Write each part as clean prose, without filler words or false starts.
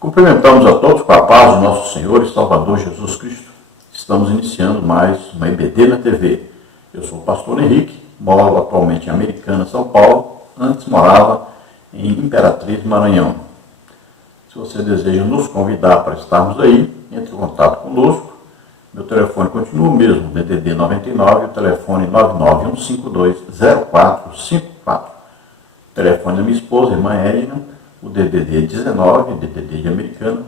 Cumprimentamos a todos com a paz do nosso Senhor e Salvador Jesus Cristo. Estamos iniciando mais uma EBD na TV. Eu sou o pastor Henrique, moro atualmente em Americana, São Paulo. Antes morava em Imperatriz, Maranhão. Se você deseja nos convidar para estarmos aí, entre em contato conosco. Meu telefone continua o mesmo, DDD 99, o telefone 991520454. O telefone da minha esposa, irmã Edna, o DDD 19, DDD de Americana,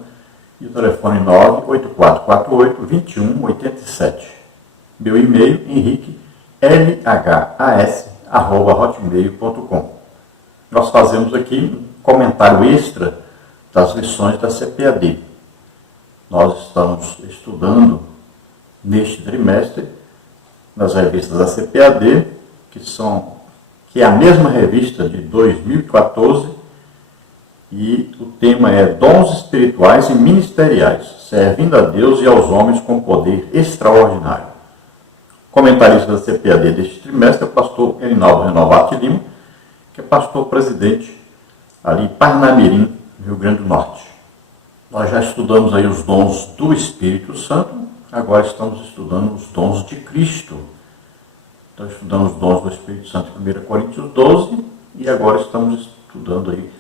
e o telefone 98448-2187. Meu e-mail, henriquelhas@hotmail.com. Nós fazemos aqui um comentário extra das lições da CPAD. Nós estamos estudando neste trimestre nas revistas da CPAD, que é a mesma revista de 2014, e o tema é Dons Espirituais e Ministeriais, servindo a Deus e aos homens com poder extraordinário. O comentarista da CPAD deste trimestre é o pastor Erinaldo Renovato Lima, que é pastor presidente ali em Parnamirim, no Rio Grande do Norte. Nós já estudamos aí os dons do Espírito Santo, agora estamos estudando os dons de Cristo. Então estudamos os dons do Espírito Santo em 1 Coríntios 12 e agora estamos estudando aí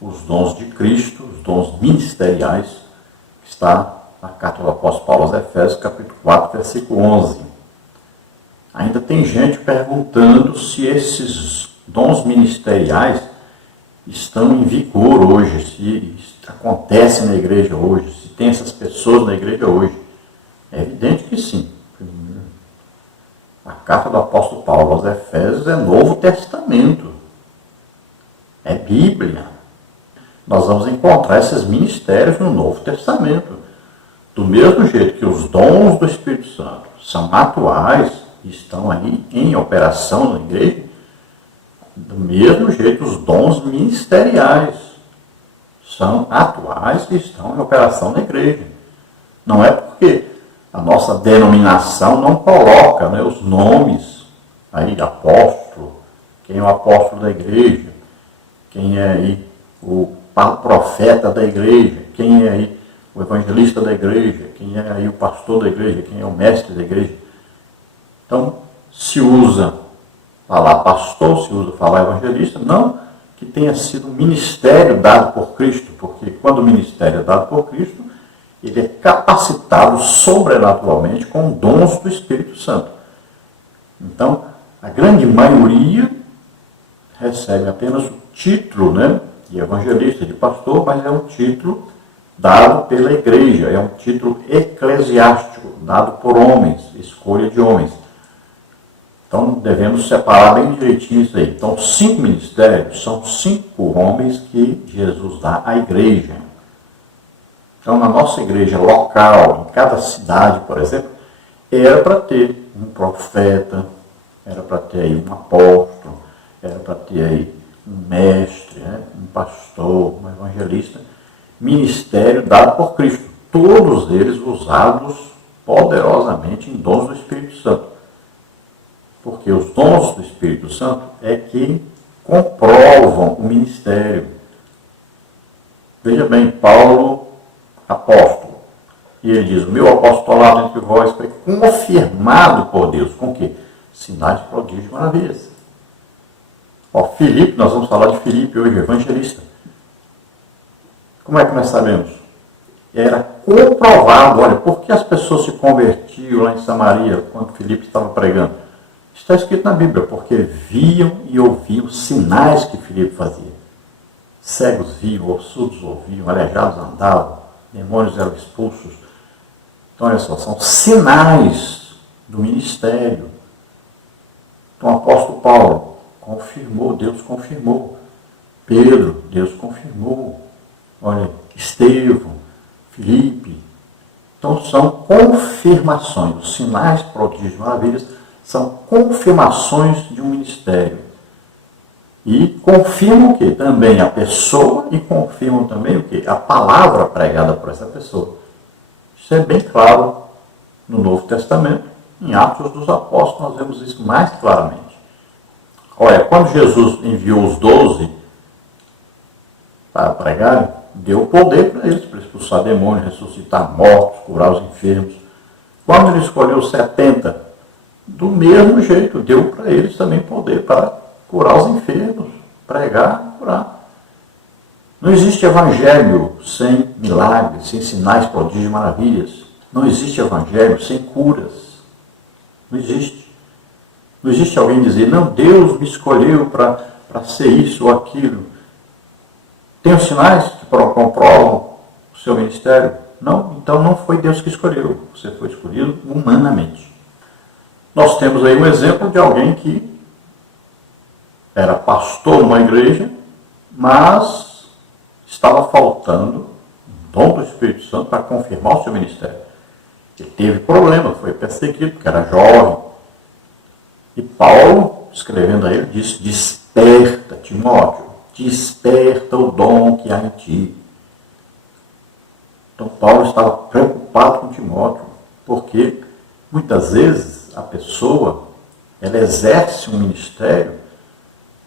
os dons de Cristo, os dons ministeriais, que está na carta do apóstolo Paulo aos Efésios, capítulo 4, versículo 11. Ainda tem gente perguntando se esses dons ministeriais estão em vigor hoje, se acontece na igreja hoje, se tem essas pessoas na igreja hoje. É evidente que sim. A carta do apóstolo Paulo aos Efésios é Novo Testamento, é Bíblia. Nós vamos encontrar esses ministérios no Novo Testamento. Do mesmo jeito que os dons do Espírito Santo são atuais, estão aí em operação na igreja, do mesmo jeito os dons ministeriais são atuais e estão em operação na igreja. Não é porque a nossa denominação não coloca, né, os nomes aí de apóstolo, quem é o apóstolo da igreja, quem é aí o profeta da igreja, quem é aí o evangelista da igreja, quem é aí o pastor da igreja, quem é o mestre da igreja. Então, se usa falar pastor, se usa falar evangelista, não que tenha sido um ministério dado por Cristo, porque quando o ministério é dado por Cristo, ele é capacitado sobrenaturalmente com dons do Espírito Santo. Então, a grande maioria recebe apenas o título, né, de evangelista, de pastor, mas é um título dado pela igreja, é um título eclesiástico, dado por homens, escolha de homens. Então, devemos separar bem direitinho isso aí. Então, 5 ministérios são 5 homens que Jesus dá à igreja. Então, na nossa igreja local, em cada cidade, por exemplo, era para ter um profeta, era para ter aí um apóstolo, era para ter aí um mestre, né, um pastor, um evangelista, ministério dado por Cristo. Todos eles usados poderosamente em dons do Espírito Santo. Porque os dons do Espírito Santo é que comprovam o ministério. Veja bem, Paulo, apóstolo, e ele diz, o meu apostolado entre vós foi confirmado por Deus. Com o quê? Sinais, prodígios e maravilhas. Ó, Filipe, nós vamos falar de Filipe hoje, evangelista. Como é que nós sabemos? Era comprovado, olha, por que as pessoas se convertiam lá em Samaria, quando Filipe estava pregando? Está escrito na Bíblia, porque viam e ouviam sinais que Filipe fazia. Cegos viam, surdos ouviam, aleijados andavam, demônios eram expulsos. Então, olha só, são sinais do ministério. Então, o apóstolo Paulo confirmou, Deus confirmou. Pedro, Deus confirmou. Olha, Estevão, Filipe. Então, são confirmações. Os sinais, prodígios, maravilhas, são confirmações de um ministério. E confirmam o quê? Também a pessoa e confirmam também o quê? A palavra pregada por essa pessoa. Isso é bem claro no Novo Testamento. Em Atos dos Apóstolos nós vemos isso mais claramente. Olha, quando Jesus enviou os 12 para pregarem, deu poder para eles, para expulsar demônios, ressuscitar mortos, curar os enfermos. Quando ele escolheu 70, do mesmo jeito, deu para eles também poder para curar os enfermos, pregar, curar. Não existe evangelho sem milagres, sem sinais, prodígios e maravilhas. Não existe evangelho sem curas. Não existe. Não existe alguém dizer, não, Deus me escolheu para ser isso ou aquilo. Tem os sinais que comprovam o seu ministério? Não, então não foi Deus que escolheu. Você foi escolhido humanamente. Nós temos aí um exemplo de alguém que era pastor numa igreja, mas estava faltando o dom do Espírito Santo para confirmar o seu ministério. Ele teve problema, foi perseguido, porque era jovem. E Paulo, escrevendo a ele, disse, desperta, Timóteo, desperta o dom que há em ti. Então Paulo estava preocupado com Timóteo, porque muitas vezes a pessoa, ela exerce um ministério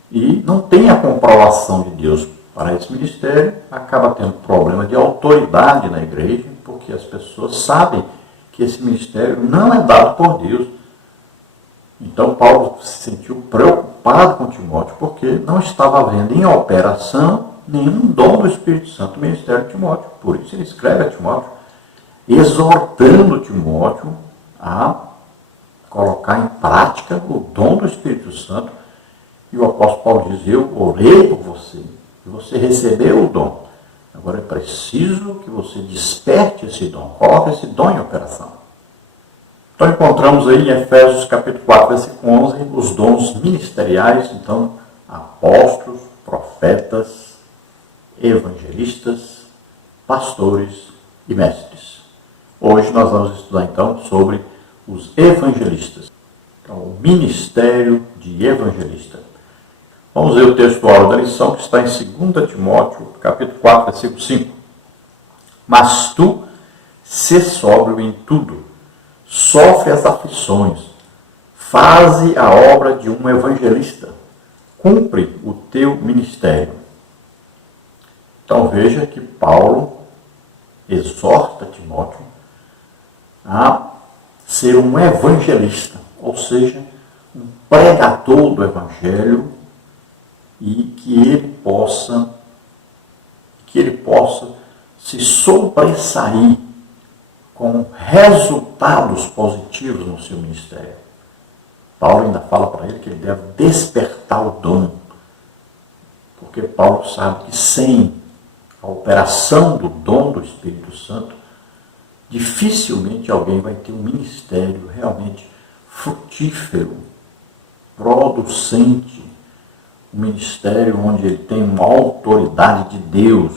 e não tem a comprovação de Deus para esse ministério, acaba tendo problema de autoridade na igreja, porque as pessoas sabem que esse ministério não é dado por Deus. Então Paulo se sentiu preocupado com Timóteo, porque não estava havendo em operação nenhum dom do Espírito Santo no ministério de Timóteo. Por isso ele escreve a Timóteo, exortando Timóteo a colocar em prática o dom do Espírito Santo. E o apóstolo Paulo diz, eu orei por você, e você recebeu o dom. Agora é preciso que você desperte esse dom, coloque esse dom em operação. Então encontramos aí em Efésios capítulo 4, versículo 11, os dons ministeriais, então, apóstolos, profetas, evangelistas, pastores e mestres. Hoje nós vamos estudar então sobre os evangelistas. Então, o ministério de evangelista. Vamos ver o texto áureo da lição que está em 2 Timóteo, capítulo 4, versículo 5. Mas tu, sê sóbrio em tudo, sofre as aflições, faze a obra de um evangelista, cumpre o teu ministério. Então veja que Paulo exorta Timóteo a ser um evangelista, ou seja, um pregador do evangelho, e que ele possa se sobressair com resultados positivos no seu ministério. Paulo ainda fala para ele que ele deve despertar o dom, porque Paulo sabe que sem a operação do dom do Espírito Santo, dificilmente alguém vai ter um ministério realmente frutífero, producente, um ministério onde ele tem uma autoridade de Deus,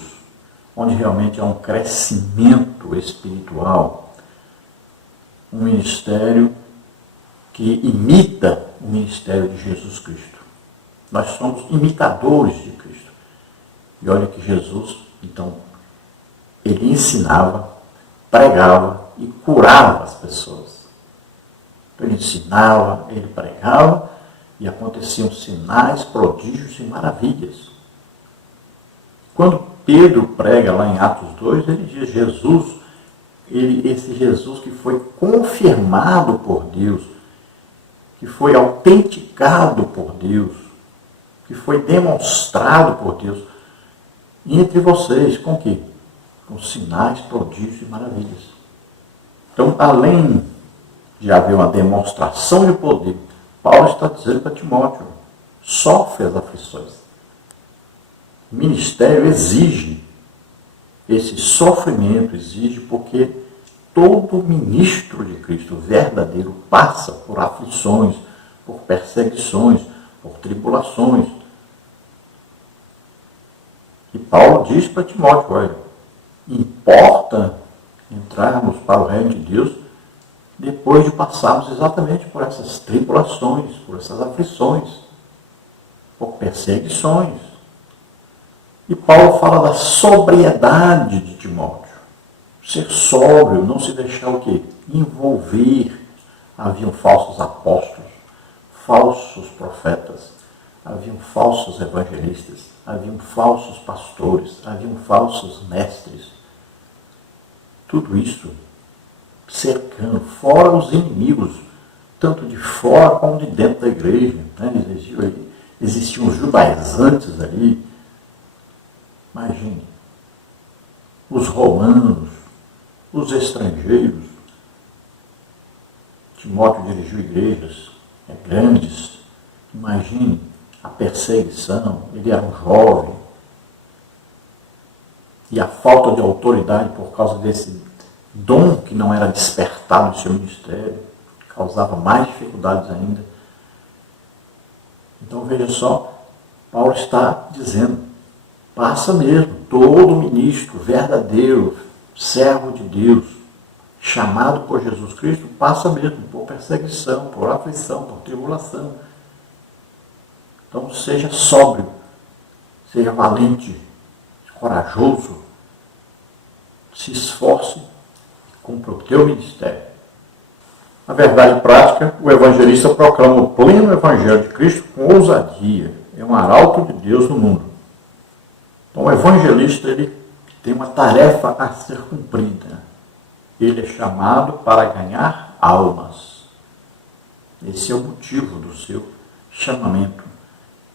onde realmente há um crescimento espiritual, um ministério que imita o ministério de Jesus Cristo. Nós somos imitadores de Cristo. E olha que Jesus, então, ele ensinava, pregava e curava as pessoas. Então, ele ensinava, ele pregava, e aconteciam sinais, prodígios e maravilhas. Quando Pedro prega lá em Atos 2, ele diz Jesus, esse Jesus que foi confirmado por Deus, que foi autenticado por Deus, que foi demonstrado por Deus, entre vocês, com o quê? Com sinais, prodígios e maravilhas. Então, além de haver uma demonstração de poder, Paulo está dizendo para Timóteo, sofre as aflições. O ministério exige esse sofrimento, exige porque todo ministro de Cristo verdadeiro passa por aflições, por perseguições, por tribulações. E Paulo diz para Timóteo, olha, importa entrarmos para o reino de Deus depois de passarmos exatamente por essas tribulações, por essas aflições, por perseguições. E Paulo fala da sobriedade de Timóteo. Ser sóbrio, não se deixar o quê? Envolver. Haviam falsos apóstolos, falsos profetas, haviam falsos evangelistas, haviam falsos pastores, haviam falsos mestres. Tudo isso cercando, fora os inimigos, tanto de fora como de dentro da igreja. Né? Existiam os judaizantes ali. Imagine, os romanos, os estrangeiros. Timóteo dirigiu igrejas grandes. Imagine a perseguição, ele era um jovem. E a falta de autoridade por causa desse dom que não era despertado no seu ministério, causava mais dificuldades ainda. Então veja só, Paulo está dizendo, passa mesmo, todo ministro verdadeiro, servo de Deus, chamado por Jesus Cristo, passa mesmo por perseguição, por aflição, por tribulação. Então seja sóbrio, seja valente, corajoso, se esforce e cumpra o teu ministério. Na verdade prática, o evangelista proclama o pleno evangelho de Cristo com ousadia. É um arauto de Deus no mundo. Então o evangelista ele tem uma tarefa a ser cumprida. Ele é chamado para ganhar almas. Esse é o motivo do seu chamamento.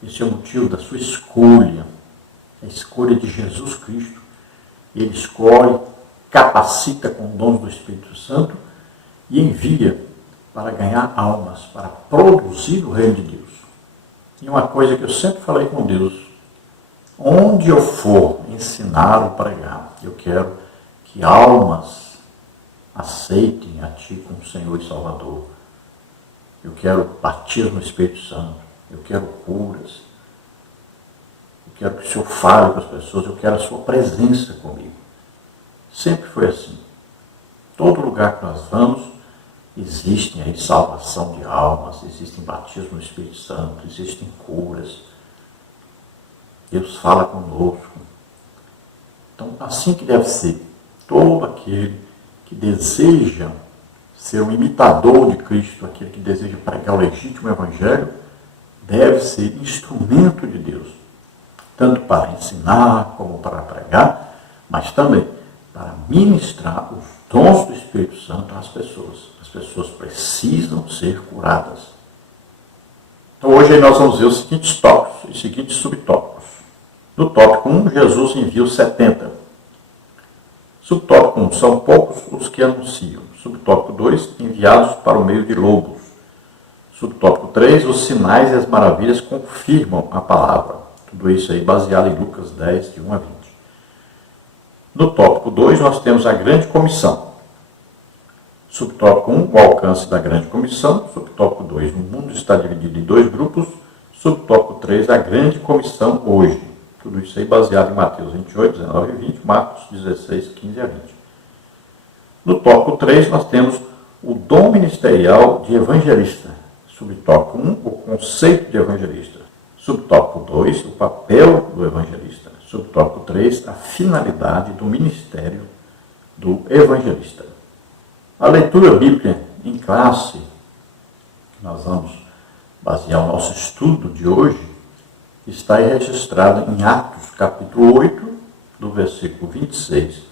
Esse é o motivo da sua escolha. A escolha de Jesus Cristo. Ele escolhe, capacita com dons do Espírito Santo e envia para ganhar almas, para produzir o reino de Deus. E uma coisa que eu sempre falei com Deus, onde eu for ensinar ou pregar, eu quero que almas aceitem a Ti como Senhor e Salvador. Eu quero batismo no Espírito Santo, eu quero curas, eu quero que o Senhor fale com as pessoas, eu quero a Sua presença comigo. Sempre foi assim. Todo lugar que nós vamos, existem aí salvação de almas, existem batismo no Espírito Santo, existem curas. Deus fala conosco. Então, assim que deve ser. Todo aquele que deseja ser um imitador de Cristo, aquele que deseja pregar o legítimo Evangelho, deve ser instrumento de Deus. Tanto para ensinar como para pregar, mas também para ministrar os dons do Espírito Santo às pessoas. As pessoas precisam ser curadas. Então hoje nós vamos ver os seguintes tópicos, os seguintes subtópicos. No tópico 1, Jesus envia os 70. Subtópico 1, são poucos os que anunciam. Subtópico 2, enviados para o meio de lobos. Subtópico 3, os sinais e as maravilhas confirmam a palavra. Tudo isso aí baseado em Lucas 10, de 1 a 20. No tópico 2, nós temos a grande comissão. Subtópico 1, o alcance da grande comissão. Subtópico 2, o mundo está dividido em 2 grupos. Subtópico 3, a grande comissão hoje. Tudo isso aí baseado em Mateus 28, 19 e 20, Marcos 16, 15 a 20. No tópico 3, nós temos o dom ministerial de evangelista. Subtópico 1, o conceito de evangelista. Subtópico 2, o papel do evangelista. Subtópico 3, a finalidade do ministério do evangelista. A leitura bíblica em classe, que nós vamos basear o nosso estudo de hoje, está registrada em Atos, capítulo 8, do versículo 26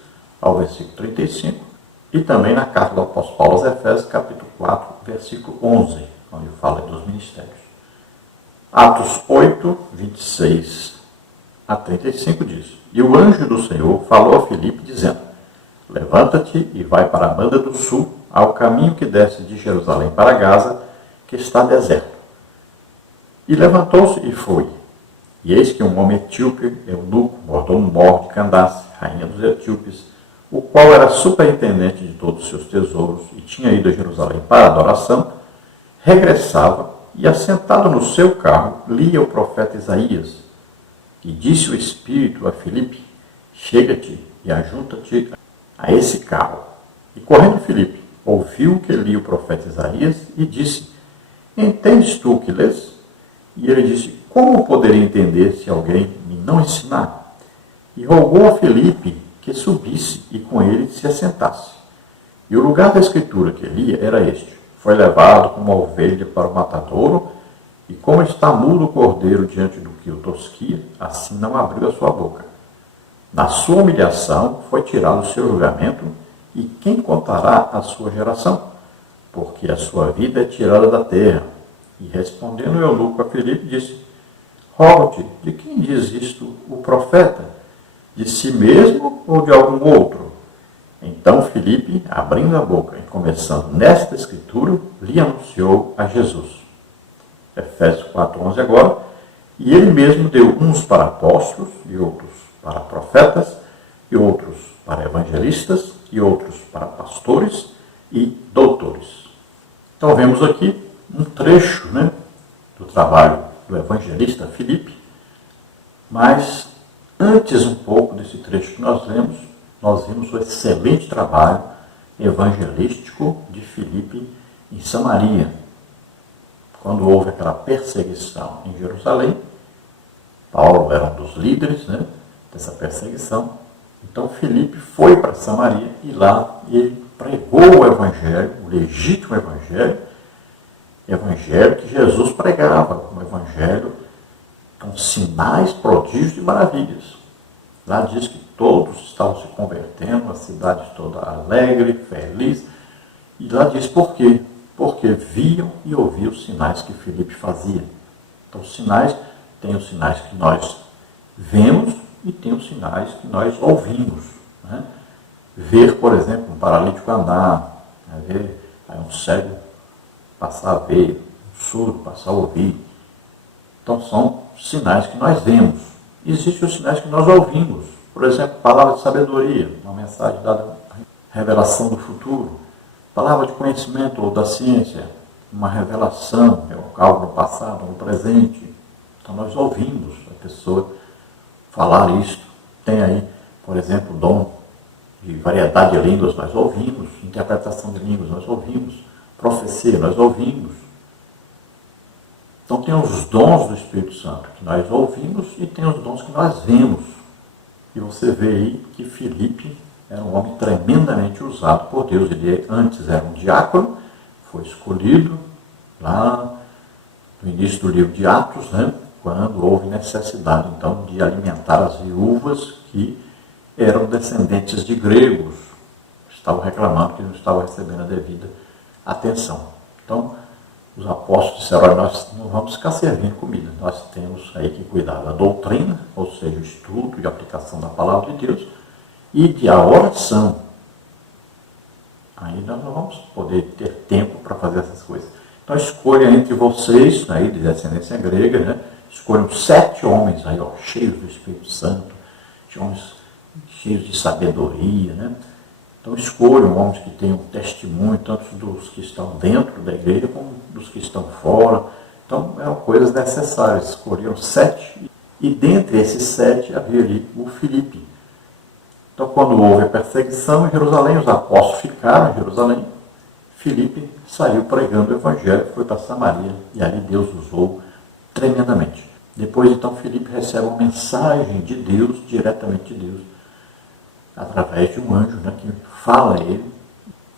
ao versículo 35, e também na carta do apóstolo Paulo aos Efésios, capítulo 4, versículo 11, onde fala dos ministérios. Atos 8, 26 a 35 diz: E o anjo do Senhor falou a Filipe, dizendo: Levanta-te e vai para a banda do sul, ao caminho que desce de Jerusalém para Gaza, que está deserto. E levantou-se e foi. E eis que um homem etíope, eunuco, mordomo-mor de Candace, rainha dos etíopes, o qual era superintendente de todos os seus tesouros e tinha ido a Jerusalém para adoração, regressava e, assentado no seu carro, lia o profeta Isaías. E disse o Espírito a Filipe: Chega-te e ajunta-te a esse carro. E correndo Filipe, ouviu que lia o profeta Isaías e disse: Entendes tu o que lês? E ele disse: Como poderia entender se alguém me não ensinar? E rogou a Filipe que subisse e com ele se assentasse. E o lugar da escritura que lia era este: Foi levado como uma ovelha para o matadouro, E como está mudo o cordeiro diante do que o tosquia, assim não abriu a sua boca. Na sua humilhação foi tirado o seu julgamento, e quem contará a sua geração? Porque a sua vida é tirada da terra. E respondendo o eunuco a Filipe, disse: Rogo-te, de quem diz isto o profeta? De si mesmo ou de algum outro? Então Filipe, abrindo a boca e começando nesta escritura, lhe anunciou a Jesus. Efésios 4:11 agora. E ele mesmo deu uns para apóstolos, e outros para profetas, e outros para evangelistas, e outros para pastores e doutores. Então vemos aqui um trecho, do trabalho do evangelista Filipe, mas antes um pouco desse trecho que nós lemos, nós vimos o excelente trabalho evangelístico de Filipe em Samaria. Quando houve aquela perseguição em Jerusalém, Paulo era um dos líderes dessa perseguição. Então Filipe foi para Samaria e lá ele pregou o evangelho, o legítimo evangelho que Jesus pregava, um evangelho com sinais, prodígios e maravilhas. Lá diz que todos estavam se convertendo, a cidade toda alegre, feliz. E lá diz por quê? Porque viam e ouviam os sinais que Filipe fazia. Então, os sinais, tem os sinais que nós vemos e tem os sinais que nós ouvimos. Ver, por exemplo, um paralítico andar, ver um cego passar a ver, um surdo passar a ouvir. Então, são sinais que nós vemos. Existem os sinais que nós ouvimos. Por exemplo, palavra de sabedoria, uma mensagem dada, revelação do futuro. Palavra de conhecimento ou da ciência, uma revelação, algo no passado, no presente. Então nós ouvimos a pessoa falar isto. Tem aí, por exemplo, dom de variedade de línguas, nós ouvimos. Interpretação de línguas, nós ouvimos. Profecia, nós ouvimos. Então tem os dons do Espírito Santo que nós ouvimos e tem os dons que nós vemos. E você vê aí que Filipe era um homem tremendamente usado por Deus. Ele antes era um diácono, foi escolhido lá no início do livro de Atos, quando houve necessidade, então, de alimentar as viúvas que eram descendentes de gregos. Estavam reclamando que não estavam recebendo a devida atenção. Então, os apóstolos disseram: olha, nós não vamos ficar servindo comida, nós temos aí que cuidar da doutrina, ou seja, o estudo e aplicação da palavra de Deus, e de a oração. Aí nós não vamos poder ter tempo para fazer essas coisas. Então escolha entre vocês, aí, de descendência grega, escolham 7 homens aí, cheios do Espírito Santo, homens cheios de sabedoria, Então escolham homens que tenham testemunho, tanto dos que estão dentro da igreja como dos que estão fora. Então eram coisas necessárias. Escolheram 7, e dentre esses 7 havia ali o Filipe. Então, quando houve a perseguição em Jerusalém, os apóstolos ficaram em Jerusalém. Filipe saiu pregando o evangelho, foi para Samaria, e ali Deus usou tremendamente. Depois, então, Filipe recebe uma mensagem de Deus, diretamente de Deus, através de um anjo que fala a ele.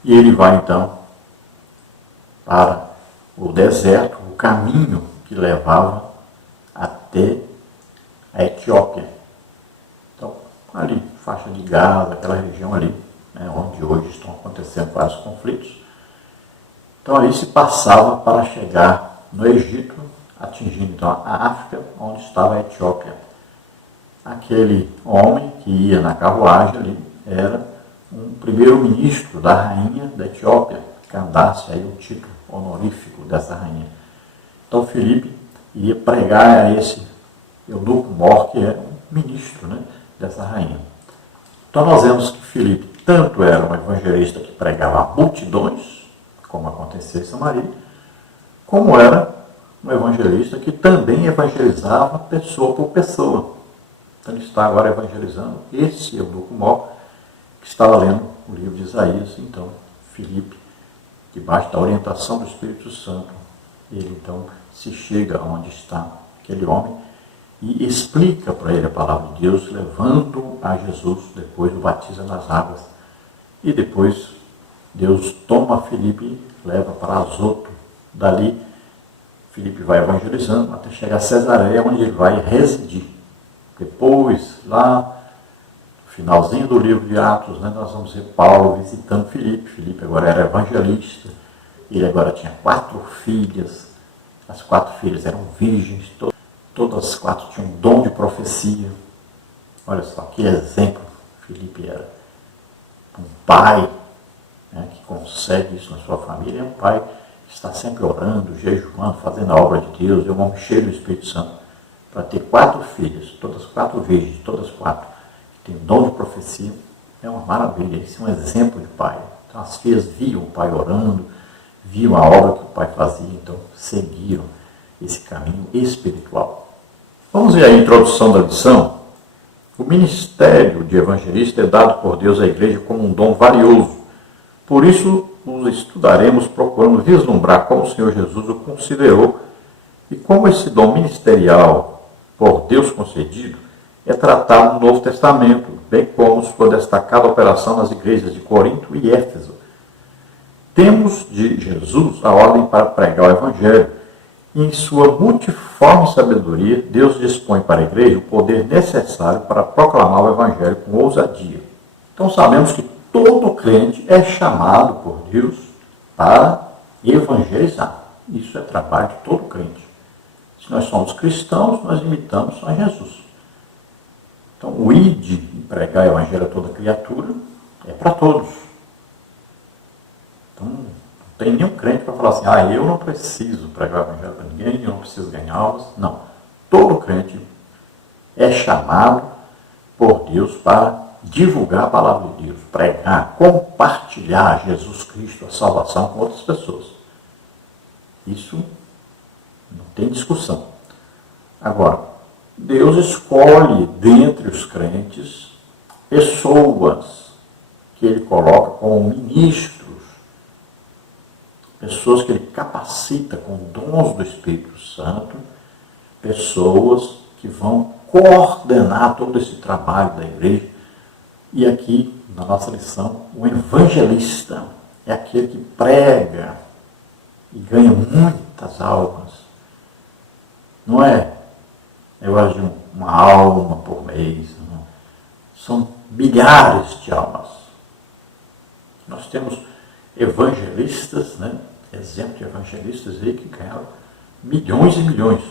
E ele vai, então, para o deserto, o caminho que levava até a Etiópia. Então, ali, faixa de Gaza, aquela região ali, onde hoje estão acontecendo vários conflitos. Então, ali se passava para chegar no Egito, atingindo então a África, onde estava a Etiópia. Aquele homem que ia na carruagem ali era um primeiro-ministro da rainha da Etiópia, Candace, aí o título honorífico dessa rainha. Então, Filipe ia pregar a esse eunuco mor, que é um ministro dessa rainha. Então nós vemos que Filipe tanto era um evangelista que pregava a multidões, como acontecia em Samaria, como era um evangelista que também evangelizava pessoa por pessoa. Então ele está agora evangelizando esse eunuco mor, que estava lendo o livro de Isaías. Então Filipe, debaixo da orientação do Espírito Santo, ele então se chega onde está aquele homem e explica para ele a palavra de Deus, levando a Jesus, depois o batiza nas águas. E depois Deus toma Filipe e leva para Azoto. Dali, Filipe vai evangelizando até chegar a Cesareia, onde ele vai residir. Depois, lá no finalzinho do livro de Atos, né, nós vamos ver Paulo visitando Filipe. Filipe agora era evangelista, ele agora tinha 4 filhas, as 4 filhas eram virgens, todas as 4 tinham um dom de profecia. Olha só que exemplo Filipe era. Um pai, né, que consegue isso na sua família, é um pai que está sempre orando, jejuando, fazendo a obra de Deus, é um homem cheio do Espírito Santo, para ter 4 filhas, todas 4 virgens, todas 4, que têm dom de profecia, é uma maravilha, esse é um exemplo de pai. Então as filhas viam o pai orando, viam a obra que o pai fazia, então seguiram esse caminho espiritual. Vamos ver a introdução da lição. O ministério de evangelista é dado por Deus à igreja como um dom valioso. Por isso, os estudaremos procurando vislumbrar como o Senhor Jesus o considerou e como esse dom ministerial, por Deus concedido, é tratado no Novo Testamento, bem como sua destacada operação nas igrejas de Corinto e Éfeso. Temos de Jesus a ordem para pregar o Evangelho, e em sua multiforme sabedoria, Deus dispõe para a igreja o poder necessário para proclamar o Evangelho com ousadia. Então sabemos que todo crente é chamado por Deus para evangelizar. Isso é trabalho de todo crente. Se nós somos cristãos, nós imitamos a Jesus. Então o ide e pregar o Evangelho a toda criatura é para todos. Então, não tem nenhum crente para falar assim, eu não preciso pregar o Evangelho para ninguém, eu não preciso ganhar almas. Não. Todo crente é chamado por Deus para divulgar a palavra de Deus, pregar, compartilhar Jesus Cristo, a salvação com outras pessoas. Isso não tem discussão. Agora, Deus escolhe dentre os crentes pessoas que Ele coloca como ministros, pessoas que Ele capacita com dons do Espírito Santo, pessoas que vão coordenar todo esse trabalho da igreja. E aqui, na nossa lição, o evangelista é aquele que prega e ganha muitas almas. Não é negócio de uma alma por mês. Não. São milhares de almas. Nós temos evangelistas, né? Exemplo de evangelistas aí que ganharam milhões e milhões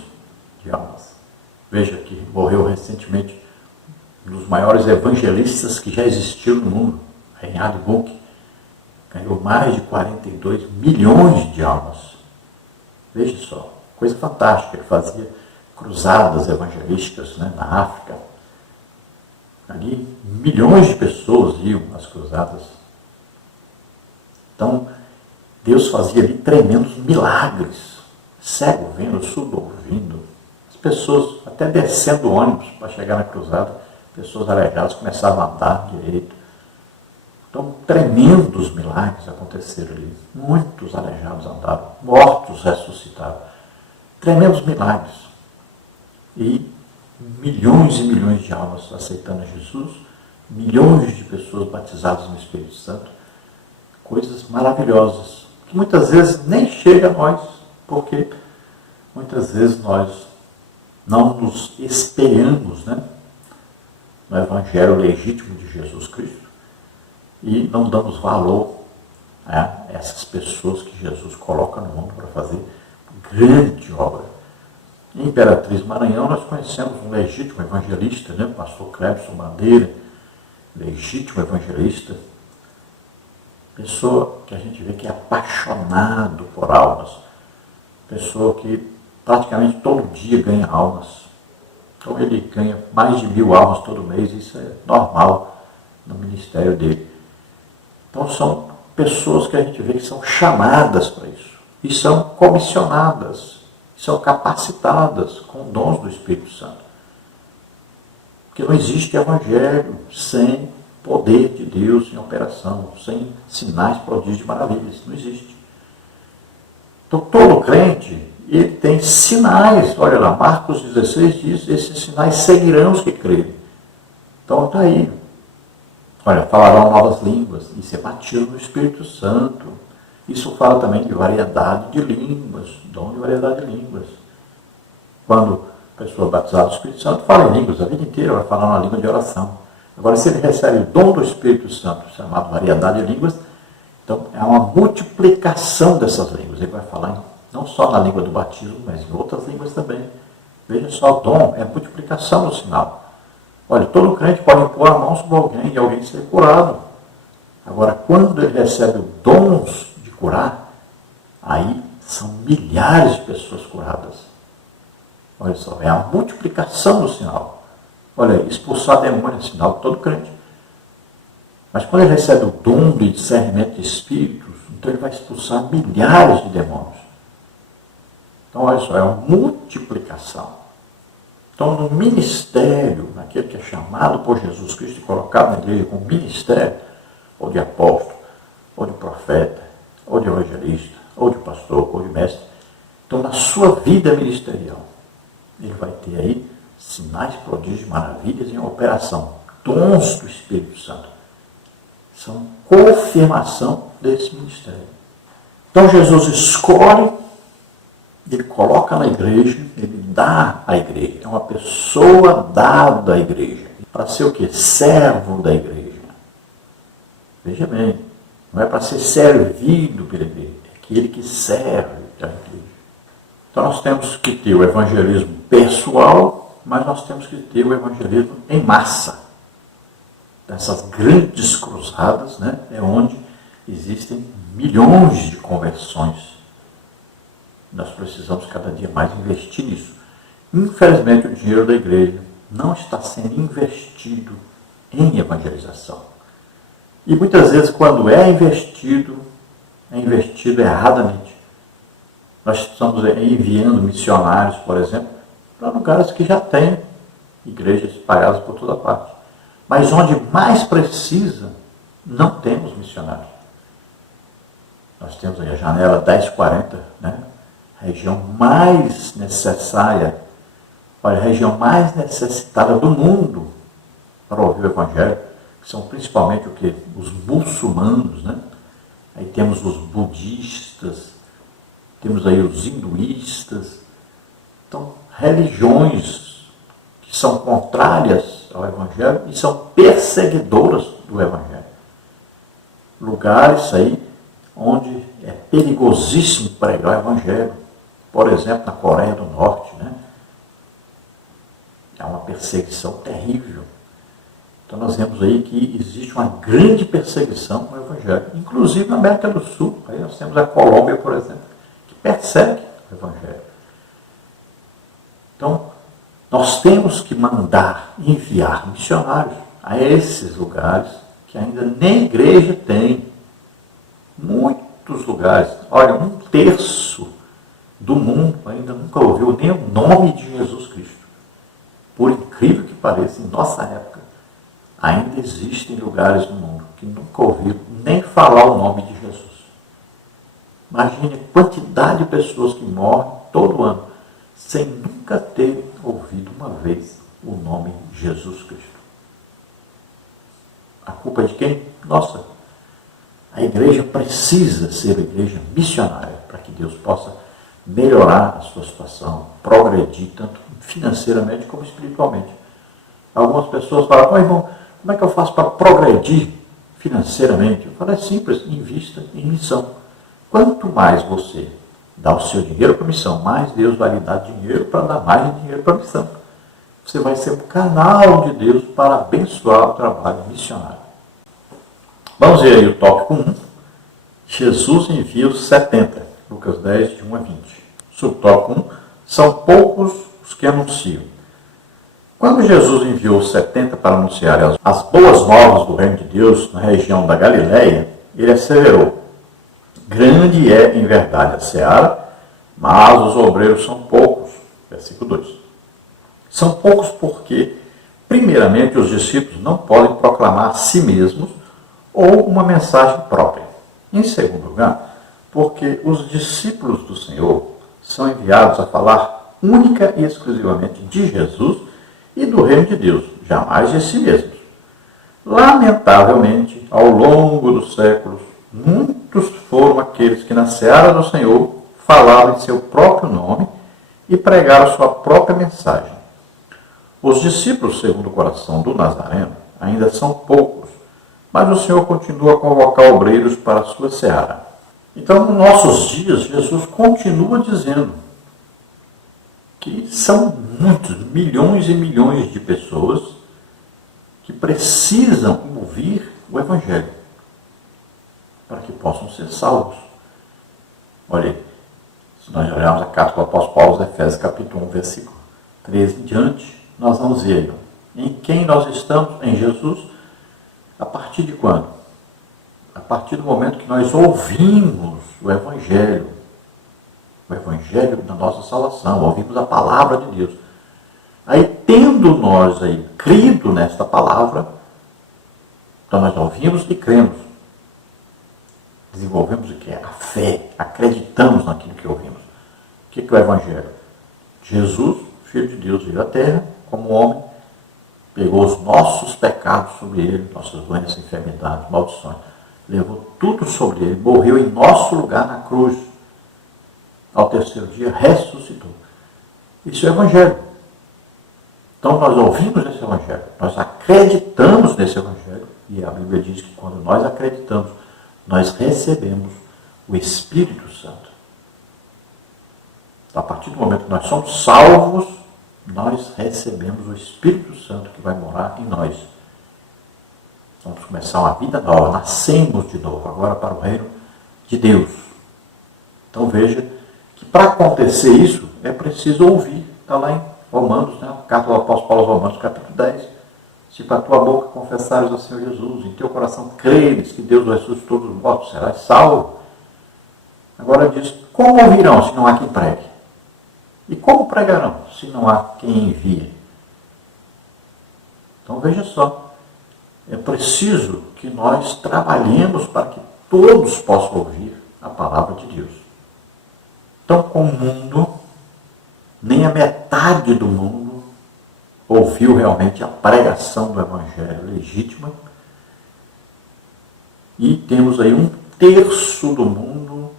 de almas. Veja que morreu recentemente um dos maiores evangelistas que já existiu no mundo, Reinhard Bonk, ganhou mais de 42 milhões de almas. Veja só, coisa fantástica, ele fazia cruzadas evangelísticas, né, na África. Ali, milhões de pessoas iam às cruzadas. Então, Deus fazia ali tremendos milagres. Cego vendo, surdo ouvindo. As pessoas, até descendo o ônibus para chegar na cruzada, pessoas aleijadas começavam a andar direito. Então, tremendos milagres aconteceram ali. Muitos aleijados andaram, mortos ressuscitaram. Tremendos milagres. E milhões e milhões de almas aceitando Jesus, milhões de pessoas batizadas no Espírito Santo. Coisas maravilhosas, que muitas vezes nem chega a nós, porque muitas vezes nós não nos espelhamos, né, no Evangelho legítimo de Jesus Cristo e não damos valor a essas pessoas que Jesus coloca no mundo para fazer grande obra. Em Imperatriz Maranhão nós conhecemos um legítimo evangelista, né, o pastor Clébson Bandeira, legítimo evangelista, pessoa que a gente vê que é apaixonado por almas, pessoa que praticamente todo dia ganha almas. Então ele ganha mais de 1000 almas todo mês, isso é normal no ministério dele. Então são pessoas que a gente vê que são chamadas para isso, e são comissionadas, são capacitadas com dons do Espírito Santo. Porque não existe evangelho sem poder de Deus em operação, sem sinais, prodígios e maravilhas. Não existe. Então, todo crente, ele tem sinais. Olha lá, Marcos 16 diz, esses sinais seguirão os que crerem. Então, está aí. Olha, falarão novas línguas e ser batido no Espírito Santo. Isso fala também de variedade de línguas, dom de variedade de línguas. Quando a pessoa batizada do Espírito Santo fala em línguas, a vida inteira vai falar uma língua de oração. Agora, se ele recebe o dom do Espírito Santo, chamado variedade de línguas, então é uma multiplicação dessas línguas. Ele vai falar não só na língua do batismo, mas em outras línguas também. Veja só, o dom é multiplicação no sinal. Olha, todo crente pode impor a mão sobre alguém e alguém ser curado. Agora, quando ele recebe os dons de curar, aí são milhares de pessoas curadas. Olha só, é a multiplicação do sinal. Olha, expulsar demônio é sinal de todo crente. Mas quando ele recebe o dom de discernimento de espíritos, então ele vai expulsar milhares de demônios. Então, olha só, é uma multiplicação. Então, no ministério, naquele que é chamado por Jesus Cristo e colocado na igreja como ministério, ou de apóstolo, ou de profeta, ou de evangelista, ou de pastor, ou de mestre, então, na sua vida ministerial, ele vai ter aí sinais, prodígios, maravilhas em operação. Dons do Espírito Santo. São confirmação desse ministério. Então, Jesus escolhe, ele coloca na igreja, ele dá à igreja. É uma pessoa dada à igreja. Para ser o quê? Servo da igreja. Veja bem, não é para ser servido pela igreja, é aquele que serve a igreja. Então nós temos que ter o evangelismo pessoal, mas nós temos que ter o evangelismo em massa. Essas grandes cruzadas, né, é onde existem milhões de conversões. Nós precisamos cada dia mais investir nisso. Infelizmente, o dinheiro da igreja não está sendo investido em evangelização. E muitas vezes, quando é investido erradamente. Nós estamos enviando missionários, por exemplo, para lugares que já têm igrejas espalhadas por toda parte. Mas onde mais precisa, não temos missionários. Nós temos aí a janela 1040, né? A região mais necessária, olha, a região mais necessitada do mundo para ouvir o Evangelho, que são principalmente o quê? Os muçulmanos, né? Aí temos os budistas, temos aí os hinduístas. Então, religiões que são contrárias ao Evangelho e são perseguidoras do Evangelho. Lugares aí onde é perigosíssimo pregar o Evangelho. Por exemplo, na Coreia do Norte, né? É uma perseguição terrível. Então nós vemos aí que existe uma grande perseguição ao Evangelho. Inclusive na América do Sul. Aí nós temos a Colômbia, por exemplo, que persegue o Evangelho. Então, nós temos que enviar missionários a esses lugares que ainda nem igreja tem. Muitos lugares. Olha, 1/3 do mundo ainda nunca ouviu nem o nome de Jesus Cristo. Por incrível que pareça, em nossa época, ainda existem lugares no mundo que nunca ouviram nem falar o nome de Jesus. Imagine a quantidade de pessoas que morrem todo ano sem nunca ter ouvido uma vez o nome de Jesus Cristo. A culpa é de quem? Nossa. A igreja precisa ser uma igreja missionária para que Deus possa melhorar a sua situação, progredir tanto financeiramente como espiritualmente. Algumas pessoas falam, oh, irmão, como é que eu faço para progredir financeiramente? Eu falo, é simples, invista em missão. Quanto mais você dá o seu dinheiro para a missão, mais Deus vai lhe dar dinheiro para dar mais dinheiro para a missão. Você vai ser um canal de Deus para abençoar o trabalho missionário. Vamos ver aí o tópico 1. Jesus envia os 70. Lucas 10, de 1 a 20. Subtópico 1. São poucos os que anunciam. Quando Jesus enviou os 70 para anunciar as boas novas do reino de Deus na região da Galileia, ele asseverou: grande é em verdade a seara, mas os obreiros são poucos. Versículo 2. São poucos porque, primeiramente, os discípulos não podem proclamar a si mesmos ou uma mensagem própria. Em segundo lugar, porque os discípulos do Senhor são enviados a falar única e exclusivamente de Jesus e do reino de Deus, jamais de si mesmos. Lamentavelmente, ao longo dos séculos, muitos muitos foram aqueles que na seara do Senhor falaram em seu próprio nome e pregaram sua própria mensagem. Os discípulos, segundo o coração do Nazareno, ainda são poucos, mas o Senhor continua a convocar obreiros para a sua seara. Então, nos nossos dias, Jesus continua dizendo que são muitos, milhões e milhões de pessoas que precisam ouvir o Evangelho para que possam ser salvos. Olha aí, se nós olharmos a carta do apóstolo Paulo aos Efésios, capítulo 1, versículo 13 em diante, nós vamos ver aí, em quem nós estamos, em Jesus, a partir de quando? A partir do momento que nós ouvimos o Evangelho da nossa salvação, ouvimos a palavra de Deus. Aí, tendo nós aí crido nesta palavra, então nós ouvimos e cremos. Desenvolvemos o que é? A fé, acreditamos naquilo que ouvimos. O que é o Evangelho? Jesus, Filho de Deus, veio à terra como homem, pegou os nossos pecados sobre ele, nossas doenças, enfermidades, maldições, levou tudo sobre ele, morreu em nosso lugar na cruz. Ao terceiro dia, ressuscitou. Isso é o Evangelho. Então, nós ouvimos esse Evangelho, nós acreditamos nesse Evangelho, e a Bíblia diz que quando nós acreditamos, nós recebemos o Espírito Santo. Então, a partir do momento que nós somos salvos, nós recebemos o Espírito Santo que vai morar em nós. Vamos começar uma vida nova, nascemos de novo, agora para o reino de Deus. Então veja que para acontecer isso, é preciso ouvir. Está lá em Romanos, né? A carta do apóstolo Paulo aos Romanos, capítulo 10. Se para a tua boca confessares ao Senhor Jesus, em teu coração creres que Deus ressuscitou dos mortos, serás salvo. Agora diz, como ouvirão se não há quem pregue? E como pregarão se não há quem envie? Então veja só, é preciso que nós trabalhemos para que todos possam ouvir a palavra de Deus. Então, com o mundo, nem a metade do mundo ouviu realmente a pregação do Evangelho legítima, e temos aí 1/3 do mundo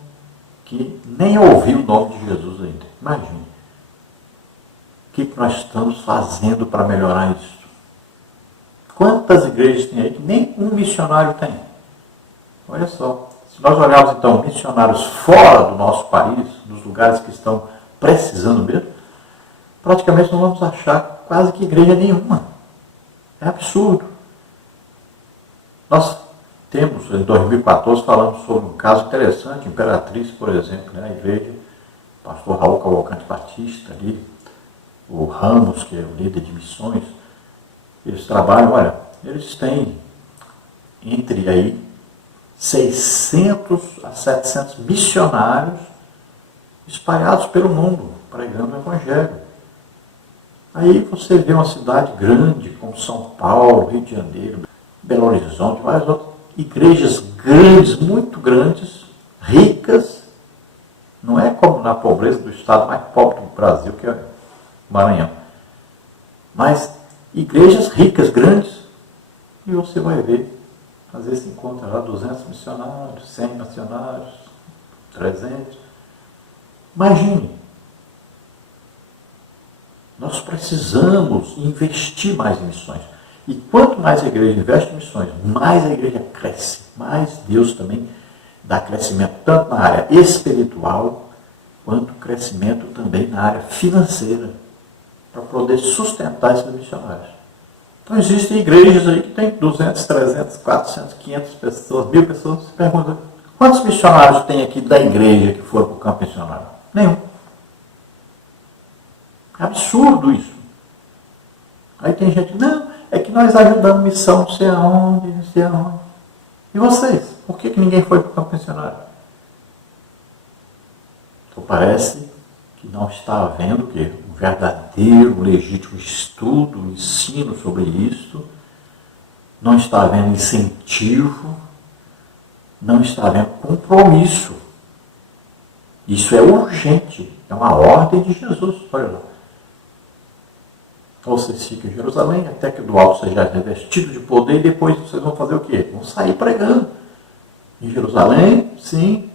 que nem ouviu o nome de Jesus ainda. Imagine. O que nós estamos fazendo para melhorar isso? Quantas igrejas tem aí que nem um missionário tem? Olha só. Se nós olharmos, então, missionários fora do nosso país, dos lugares que estão precisando mesmo, praticamente não vamos achar quase que igreja nenhuma. É absurdo. Nós temos, em 2014, falamos sobre um caso interessante, Imperatriz, por exemplo, né? A igreja, o pastor Raul Cavalcante Batista ali, o Ramos, que é o líder de missões, eles trabalham, olha, eles têm entre aí 600 a 700 missionários espalhados pelo mundo, pregando o Evangelho. Aí você vê uma cidade grande, como São Paulo, Rio de Janeiro, Belo Horizonte, várias outras igrejas grandes, muito grandes, ricas, não é como na pobreza do estado mais pobre do Brasil, que é Maranhão. Mas igrejas ricas, grandes, e você vai ver, às vezes se encontra lá 200 missionários, 100 missionários, 300. Imagine, nós precisamos investir mais em missões. E quanto mais a igreja investe em missões, mais a igreja cresce, mais Deus também dá crescimento, tanto na área espiritual, quanto crescimento também na área financeira, para poder sustentar esses missionários. Então existem igrejas aí que tem 200, 300, 400, 500 pessoas, 1000 pessoas. Você pergunta, quantos missionários tem aqui da igreja que foram para o campo missionário? Nenhum. É absurdo isso. Aí tem gente, não, é que nós ajudamos missão não sei aonde, não sei aonde. E vocês? Por que ninguém foi para o campo missionário? Então parece que não está havendo o quê? Um verdadeiro, legítimo estudo, ensino sobre isso. Não está havendo incentivo. Não está havendo compromisso. Isso é urgente. É uma ordem de Jesus. Olha lá. Então vocês ficam em Jerusalém até que do alto seja revestido de poder, e depois vocês vão fazer o quê? Vão sair pregando. Em Jerusalém, sim,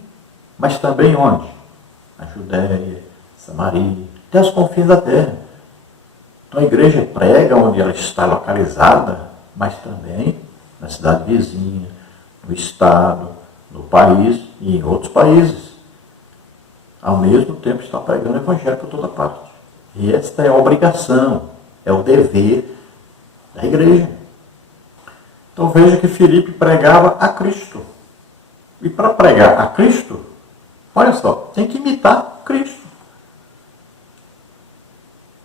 mas também onde? Na Judéia, Samaria, até os confins da terra. Então a igreja prega onde ela está localizada, mas também na cidade vizinha, no estado, no país e em outros países. Ao mesmo tempo está pregando o evangelho por toda parte. E esta é a obrigação, é o dever da igreja. Então veja que Filipe pregava a Cristo. E para pregar a Cristo, olha só, tem que imitar Cristo.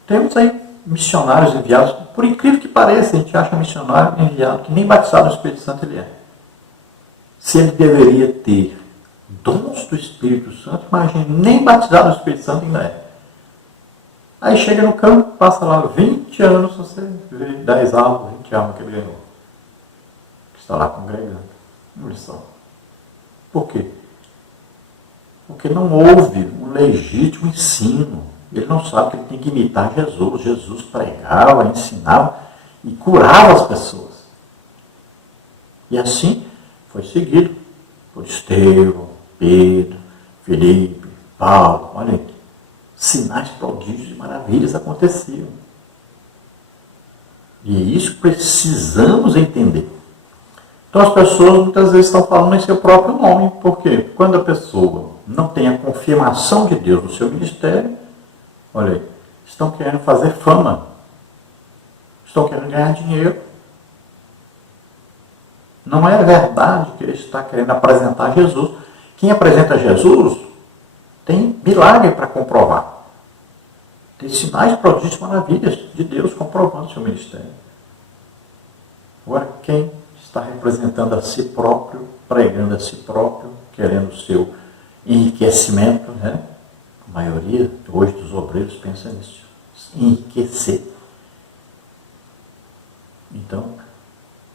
Temos aí missionários enviados, por incrível que pareça, a gente acha missionário enviado que nem batizado no Espírito Santo ele é. Se ele deveria ter dons do Espírito Santo, imagine, nem batizado no Espírito Santo ainda é. Aí chega no campo, passa lá 20 anos, você vê 10 almas, 20 almas que ele ganhou. Que está lá congregando. Olha só. Por quê? Porque não houve um legítimo ensino. Ele não sabe que ele tem que imitar Jesus. Jesus pregava, ensinava e curava as pessoas. E assim foi seguido por Estevão, Pedro, Filipe, Paulo. Olha aqui. Sinais, prodígios e maravilhas aconteciam. E é isso que precisamos entender. Então as pessoas muitas vezes estão falando em seu próprio nome. Por quê? Quando a pessoa não tem a confirmação de Deus no seu ministério, olha aí, estão querendo fazer fama. Estão querendo ganhar dinheiro. Não é verdade que ele está querendo apresentar Jesus. Quem apresenta Jesus tem milagre para comprovar. Tem sinais, prodígios, maravilhas de Deus comprovando o seu ministério. Agora, quem está representando a si próprio, pregando a si próprio, querendo o seu enriquecimento, né? A maioria hoje dos obreiros pensa nisso. Enriquecer. Então,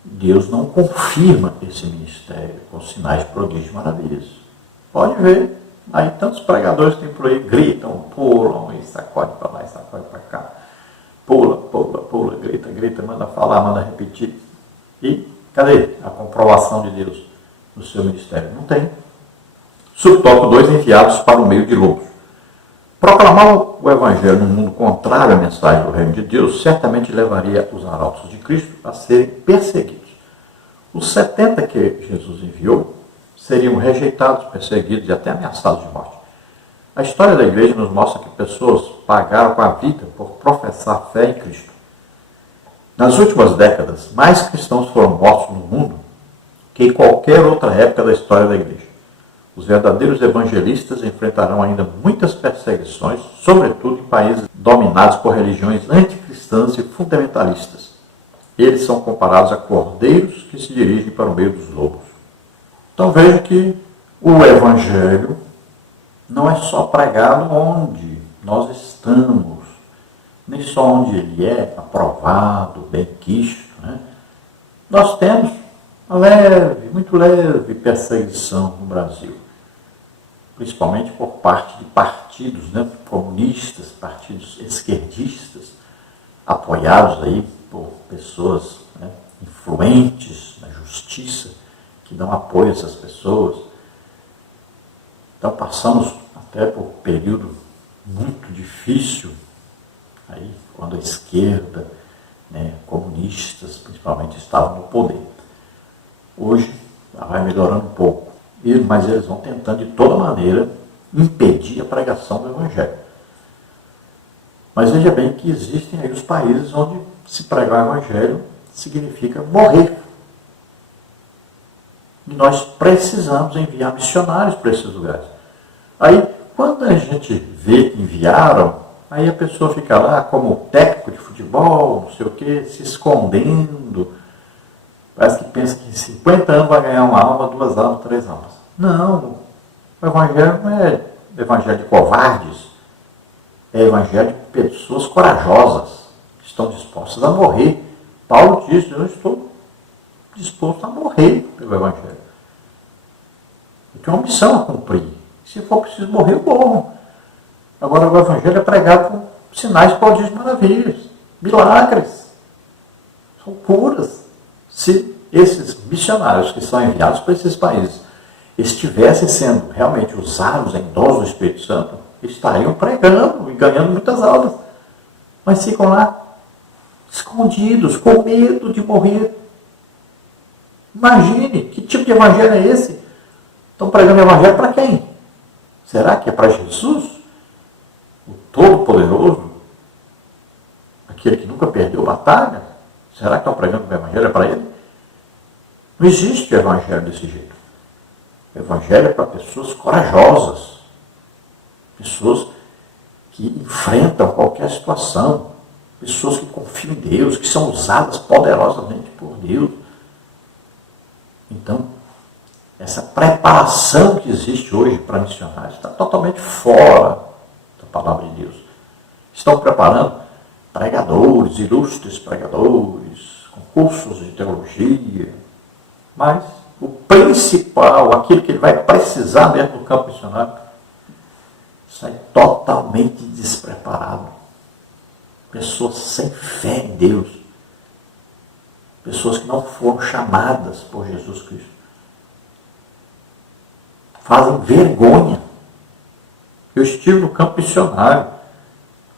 Deus não confirma esse ministério com sinais, prodígios, maravilhas. Pode ver. Aí tantos pregadores que tem por aí gritam, pulam e sacode para lá e sacode para cá. Pula, pula, pula, grita, grita, manda falar, manda repetir. E cadê a comprovação de Deus no seu ministério? Não tem. Subtópico 2, enviados para o meio de lobos. Proclamar o evangelho num mundo contrário à mensagem do reino de Deus certamente levaria os arautos de Cristo a serem perseguidos. Os 70 que Jesus enviou seriam rejeitados, perseguidos e até ameaçados de morte. A história da igreja nos mostra que pessoas pagaram com a vida por professar fé em Cristo. Nas últimas décadas, mais cristãos foram mortos no mundo que em qualquer outra época da história da igreja. Os verdadeiros evangelistas enfrentarão ainda muitas perseguições, sobretudo em países dominados por religiões anticristãs e fundamentalistas. Eles são comparados a cordeiros que se dirigem para o meio dos lobos. Então veja que o evangelho não é só pregado onde nós estamos, nem só onde ele é aprovado, benquisto, né? Nós temos uma leve, muito leve perseguição no Brasil, principalmente por parte de partidos, né, comunistas, partidos esquerdistas, apoiados aí por pessoas, né, influentes na justiça, que dão apoio a essas pessoas. Então passamos até por um período muito difícil, aí, quando a esquerda, né, comunistas principalmente, estavam no poder. Hoje vai melhorando um pouco, mas eles vão tentando de toda maneira impedir a pregação do evangelho. Mas veja bem que existem aí os países onde se pregar o evangelho significa morrer. E nós precisamos enviar missionários para esses lugares. Aí, quando a gente vê que enviaram, aí a pessoa fica lá como técnico de futebol, não sei o quê, se escondendo. Parece que pensa que em 50 anos vai ganhar uma alma, 2 almas, 3 almas. Não, o evangelho não é evangelho de covardes, é evangelho de pessoas corajosas, que estão dispostas a morrer. Paulo disse, eu estou disposto a morrer pelo evangelho. Eu tenho uma missão a cumprir. Se for preciso morrer, eu morro. Agora o evangelho é pregado com sinais, prodígios, maravilhas, milagres. São curas. Se esses missionários que são enviados para esses países estivessem sendo realmente usados em dons do Espírito Santo, estariam pregando e ganhando muitas almas. Mas ficam lá, escondidos, com medo de morrer. Imagine, que tipo de evangelho é esse? Estão pregando o evangelho para quem? Será que é para Jesus? O Todo-Poderoso? Aquele que nunca perdeu batalha? Será que estão pregando o evangelho para ele? Não existe o evangelho desse jeito. O evangelho é para pessoas corajosas. Pessoas que enfrentam qualquer situação. Pessoas que confiam em Deus, que são usadas poderosamente por Deus. Então, essa preparação que existe hoje para missionários está totalmente fora da palavra de Deus. Estão preparando pregadores, ilustres pregadores, concursos de teologia, mas o principal, aquilo que ele vai precisar dentro do campo missionário, sai totalmente despreparado. Pessoas sem fé em Deus. Pessoas que não foram chamadas por Jesus Cristo. Fazem vergonha. Eu estive no campo missionário.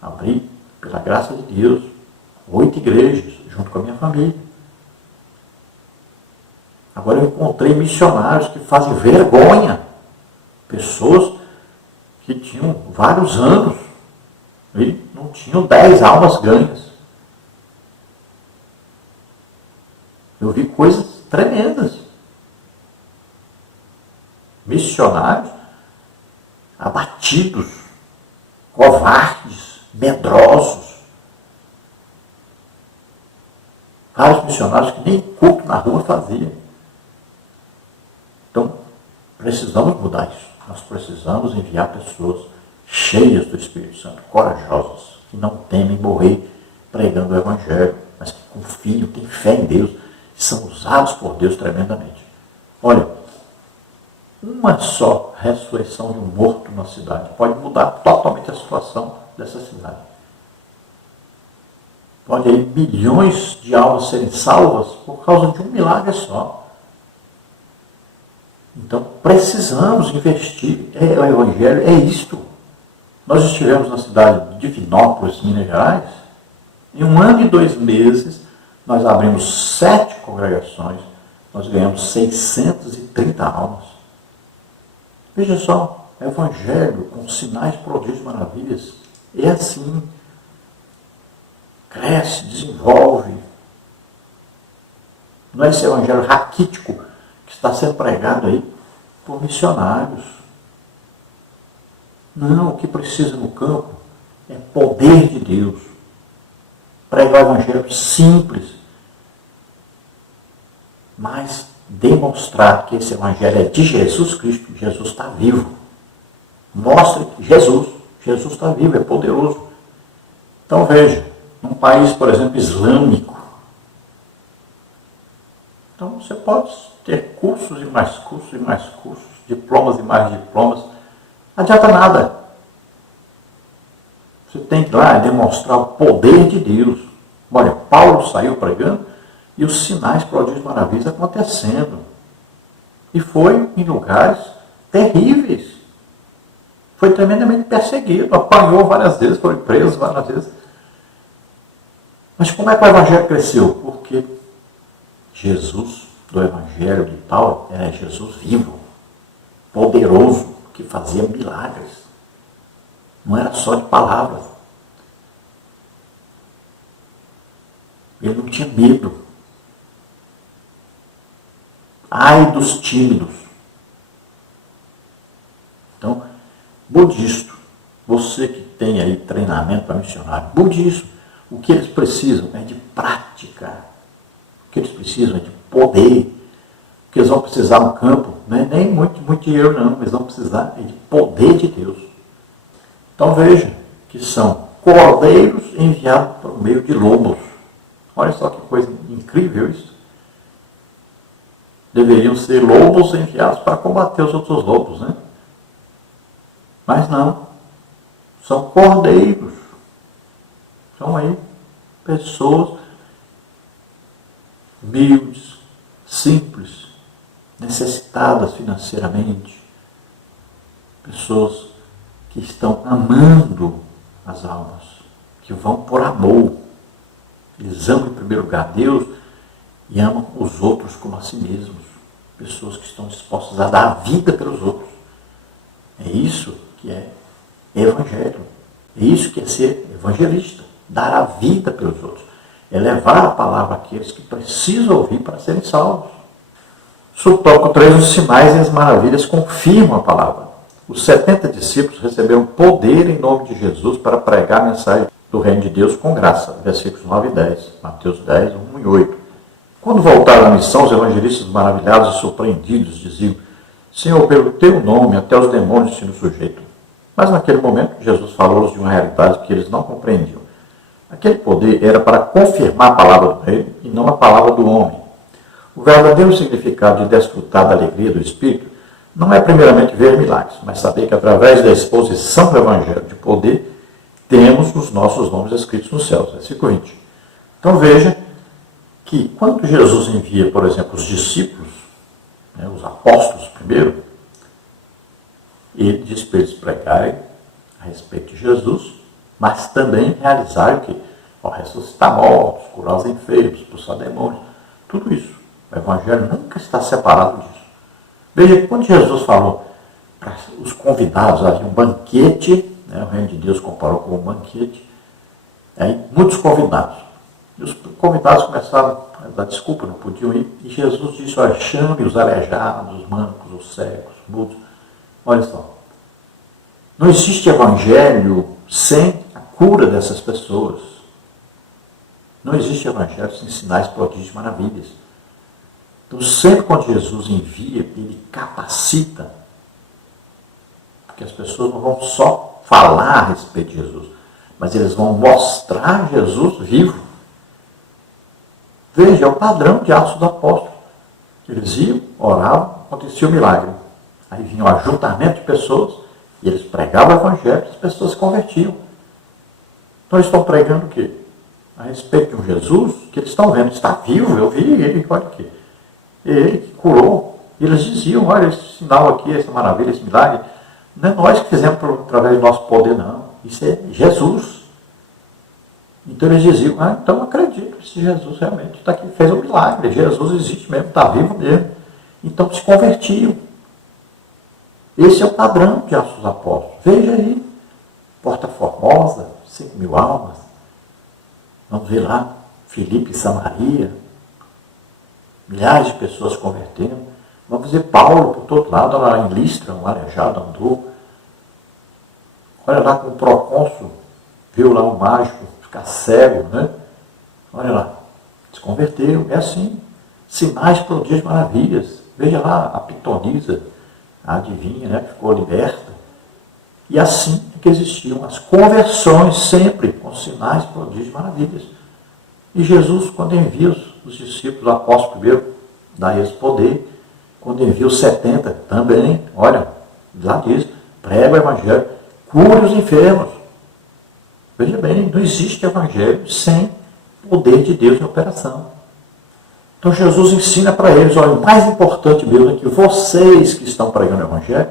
Abri, pela graça de Deus, 8 igrejas, junto com a minha família. Agora eu encontrei missionários que fazem vergonha. Pessoas que tinham vários anos e não tinham 10 almas ganhas. Eu vi coisas tremendas. Missionários abatidos, covardes, medrosos. Vários missionários que nem culto na rua faziam. Então, precisamos mudar isso. Nós precisamos enviar pessoas cheias do Espírito Santo, corajosas, que não temem morrer pregando o Evangelho, mas que confiam, têm fé em Deus, e são usados por Deus tremendamente. Olha, uma só ressurreição de um morto na cidade pode mudar totalmente a situação dessa cidade. Pode aí milhões de almas serem salvas por causa de um milagre só. Então, precisamos investir. O Evangelho é isto. Nós estivemos na cidade de Divinópolis, Minas Gerais. Em 1 ano e 2 meses, nós abrimos 7 congregações. Nós ganhamos 630 almas. Veja só, o Evangelho com sinais, prodígios e maravilhas. É assim. Cresce, desenvolve. Não é esse Evangelho raquítico que está sendo pregado aí por missionários. Não, o que precisa no campo é poder de Deus. Pregar o Evangelho simples, mas demonstrar que esse Evangelho é de Jesus Cristo. Jesus está vivo. Mostre que Jesus está vivo, é poderoso. Então veja, num país, por exemplo, islâmico, então você pode ter cursos e mais cursos e mais cursos, diplomas e mais diplomas, não adianta nada. Você tem que ir lá demonstrar o poder de Deus. Olha, Paulo saiu pregando e os sinais, prodígios e maravilhas acontecendo. E foi em lugares terríveis. Foi tremendamente perseguido, apanhou várias vezes, foi preso várias vezes. Mas como é que o Evangelho cresceu? Porque Jesus do Evangelho de Paulo era Jesus vivo, poderoso, que fazia milagres. Não era só de palavras. Ele não tinha medo. Ai dos tímidos. Então, budista, você que tem aí treinamento para missionário, budista, o que eles precisam é de prática. O que eles precisam é de poder. O que eles vão precisar no campo não é nem muito dinheiro, não. Eles vão precisar de poder de Deus. Então veja que são cordeiros enviados por meio de lobos. Olha só que coisa incrível isso. Deveriam ser lobos enviados para combater os outros lobos, né? Mas não. São cordeiros. São aí pessoas humildes, simples, necessitadas financeiramente, pessoas que estão amando as almas, que vão por amor. Eles amam em primeiro lugar Deus e amam os outros como a si mesmos. Pessoas que estão dispostas a dar a vida pelos outros. É isso que é evangelho. É isso que é ser evangelista. Dar a vida pelos outros. É levar a palavra àqueles que precisam ouvir para serem salvos. Subtópico 3, os sinais e as maravilhas confirmam a palavra. Os 70 discípulos receberam poder em nome de Jesus para pregar a mensagem do reino de Deus com graça. Versículos 9 e 10. Mateus 10, 1 e 8. Quando voltaram à missão, os evangelistas maravilhados e surpreendidos diziam: Senhor, pelo teu nome até os demônios se nos sujeitam. Mas naquele momento Jesus falou-lhes de uma realidade que eles não compreendiam. Aquele poder era para confirmar a palavra do rei e não a palavra do homem. O verdadeiro significado de desfrutar da alegria do Espírito não é primeiramente ver milagres, mas saber que através da exposição do Evangelho de poder, temos os nossos nomes escritos nos céus. Versículo 20. Então veja que quando Jesus envia, por exemplo, os discípulos, os apóstolos primeiro, ele diz para eles pregarem a respeito de Jesus, mas também realizarem o que? Ressuscitar mortos, curar os enfermos, expulsar demônios, tudo isso. O Evangelho nunca está separado disso. Veja que quando Jesus falou para os convidados, havia um banquete, o reino de Deus comparou com um banquete, muitos convidados. E os convidados começaram a dar desculpa, não podiam ir, e Jesus disse: olha, chame os aleijados, os mancos, os cegos, os mudos. Olha só, não existe evangelho sem a cura dessas pessoas. Não existe evangelho sem sinais, prodígios e maravilhas. Então, sempre quando Jesus envia, ele capacita, porque as pessoas não vão só falar a respeito de Jesus, mas eles vão mostrar Jesus vivo. Veja, é o padrão de Atos dos Apóstolos. Eles iam, oravam, acontecia o milagre. Aí vinha um ajuntamento de pessoas, e eles pregavam o Evangelho, e as pessoas se convertiam. Então eles estão pregando o quê? A respeito de um Jesus que eles estão vendo, está vivo, eu vi ele, olha aqui. Ele que curou. E eles diziam: olha, esse sinal aqui, essa maravilha, esse milagre, não é nós que fizemos através do nosso poder, não. Isso é Jesus. Então eles diziam: então eu acredito que esse Jesus realmente está aqui, fez um milagre. Jesus existe mesmo, está vivo mesmo. Então se convertiam. Esse é o padrão de Atos dos Apóstolos. Veja aí, Porta Formosa, 5.000 almas. Vamos ver lá, Filipe e Samaria, milhares de pessoas convertendo. Vamos ver Paulo por todo lado, lá em Listra, um aleijado andou. Olha lá com o procônsul, viu lá um mágico ficar cego, né? Olha lá, se converteram, é assim. Sinais, prodígios, maravilhas. Veja lá a pitonisa, a adivinha, né, que ficou liberta. E assim é que existiam as conversões sempre, com sinais, prodígios e maravilhas. E Jesus, quando envia os discípulos, o apóstolo primeiro, dá eles poder. Quando envia os 70, também, olha, lá diz, prega o Evangelho, cure os enfermos. Veja bem, não existe Evangelho sem poder de Deus em operação. Então Jesus ensina para eles: olha, o mais importante mesmo é que vocês que estão pregando o Evangelho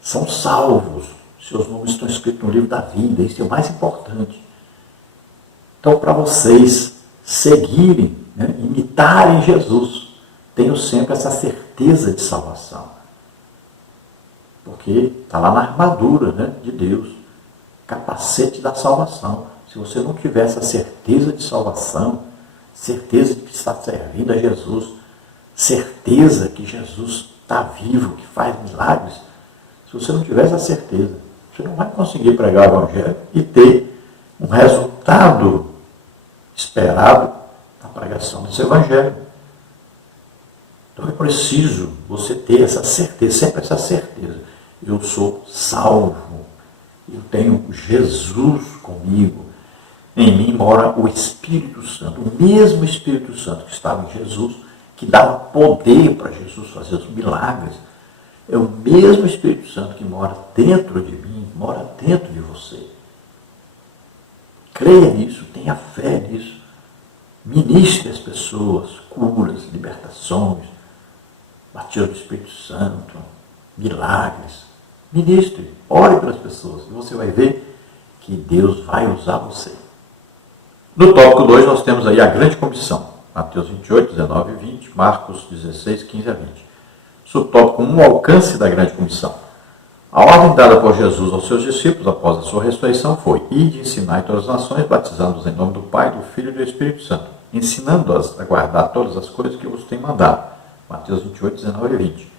são salvos. Seus nomes estão escritos no livro da vida, isso é o mais importante. Então, para vocês seguirem, imitarem Jesus, tenham sempre essa certeza de salvação. Porque está lá na armadura, de Deus, capacete da salvação. Se você não tiver essa certeza de salvação, certeza de que está servindo a Jesus, certeza que Jesus está vivo, que faz milagres, se você não tiver essa certeza, você não vai conseguir pregar o Evangelho e ter um resultado esperado na pregação desse Evangelho. Então é preciso você ter essa certeza, sempre essa certeza. Eu sou salvo, eu tenho Jesus comigo. Em mim mora o Espírito Santo, o mesmo Espírito Santo que estava em Jesus, que dava poder para Jesus fazer os milagres. É o mesmo Espírito Santo que mora dentro de mim, mora dentro de você. Creia nisso, tenha fé nisso. Ministre as pessoas, curas, libertações. batismo do Espírito Santo, milagres. Ministre, ore pelas pessoas e você vai ver que Deus vai usar você. No tópico 2 nós temos aí a grande comissão. Mateus 28, 19 e 20, Marcos 16, 15 a 20. Subtópico 1, o alcance da grande comissão. A ordem dada por Jesus aos seus discípulos após a sua ressurreição foi: ide e ensinai todas as nações, batizando-os em nome do Pai, do Filho e do Espírito Santo, ensinando-as a guardar todas as coisas que vos tenho mandado. Mateus 28, 19 e 20.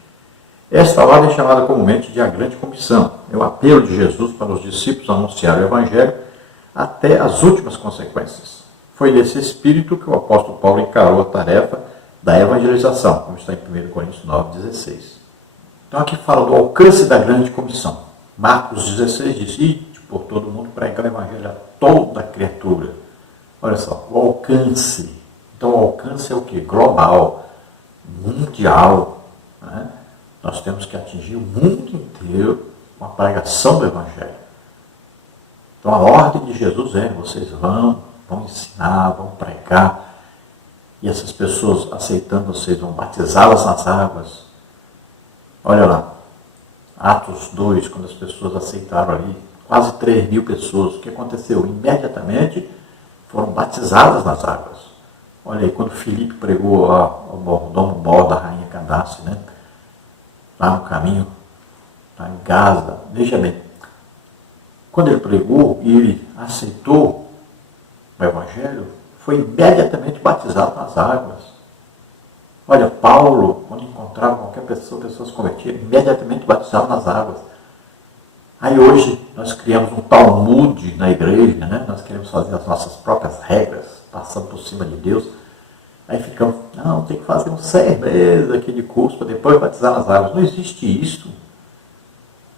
Esta ordem é chamada comumente de a grande comissão. É o apelo de Jesus para os discípulos a anunciar o Evangelho até as últimas consequências. Foi nesse espírito que o apóstolo Paulo encarou a tarefa da evangelização, como está em 1 Coríntios 9, 16. Então aqui fala do alcance da grande comissão. Marcos 16 diz: ide por todo mundo pregar o Evangelho a toda criatura. Olha só, o alcance. Então o alcance é o quê? Global, mundial. Né? Nós temos que atingir o mundo inteiro com a pregação do Evangelho. Então a ordem de Jesus é: vocês vão ensinar, vão pregar, e essas pessoas aceitando vocês vão batizá-las nas águas. Olha lá, Atos 2, quando as pessoas aceitaram ali, quase 3.000 pessoas, o que aconteceu? Imediatamente foram batizadas nas águas. Olha aí, quando Filipe pregou ao mordomo Mor da rainha Candace, né? Lá no caminho, lá em Gaza, veja bem, quando ele pregou e ele aceitou o Evangelho, foi imediatamente batizado nas águas. Olha, Paulo, quando encontrava qualquer pessoa se convertia, imediatamente batizado nas águas. Aí hoje nós criamos um Talmud na igreja, né? Nós queremos fazer as nossas próprias regras, passando por cima de Deus. Aí ficamos, não, tem que fazer uns 6 meses aqui de curso para depois batizar nas águas. Não existe isso.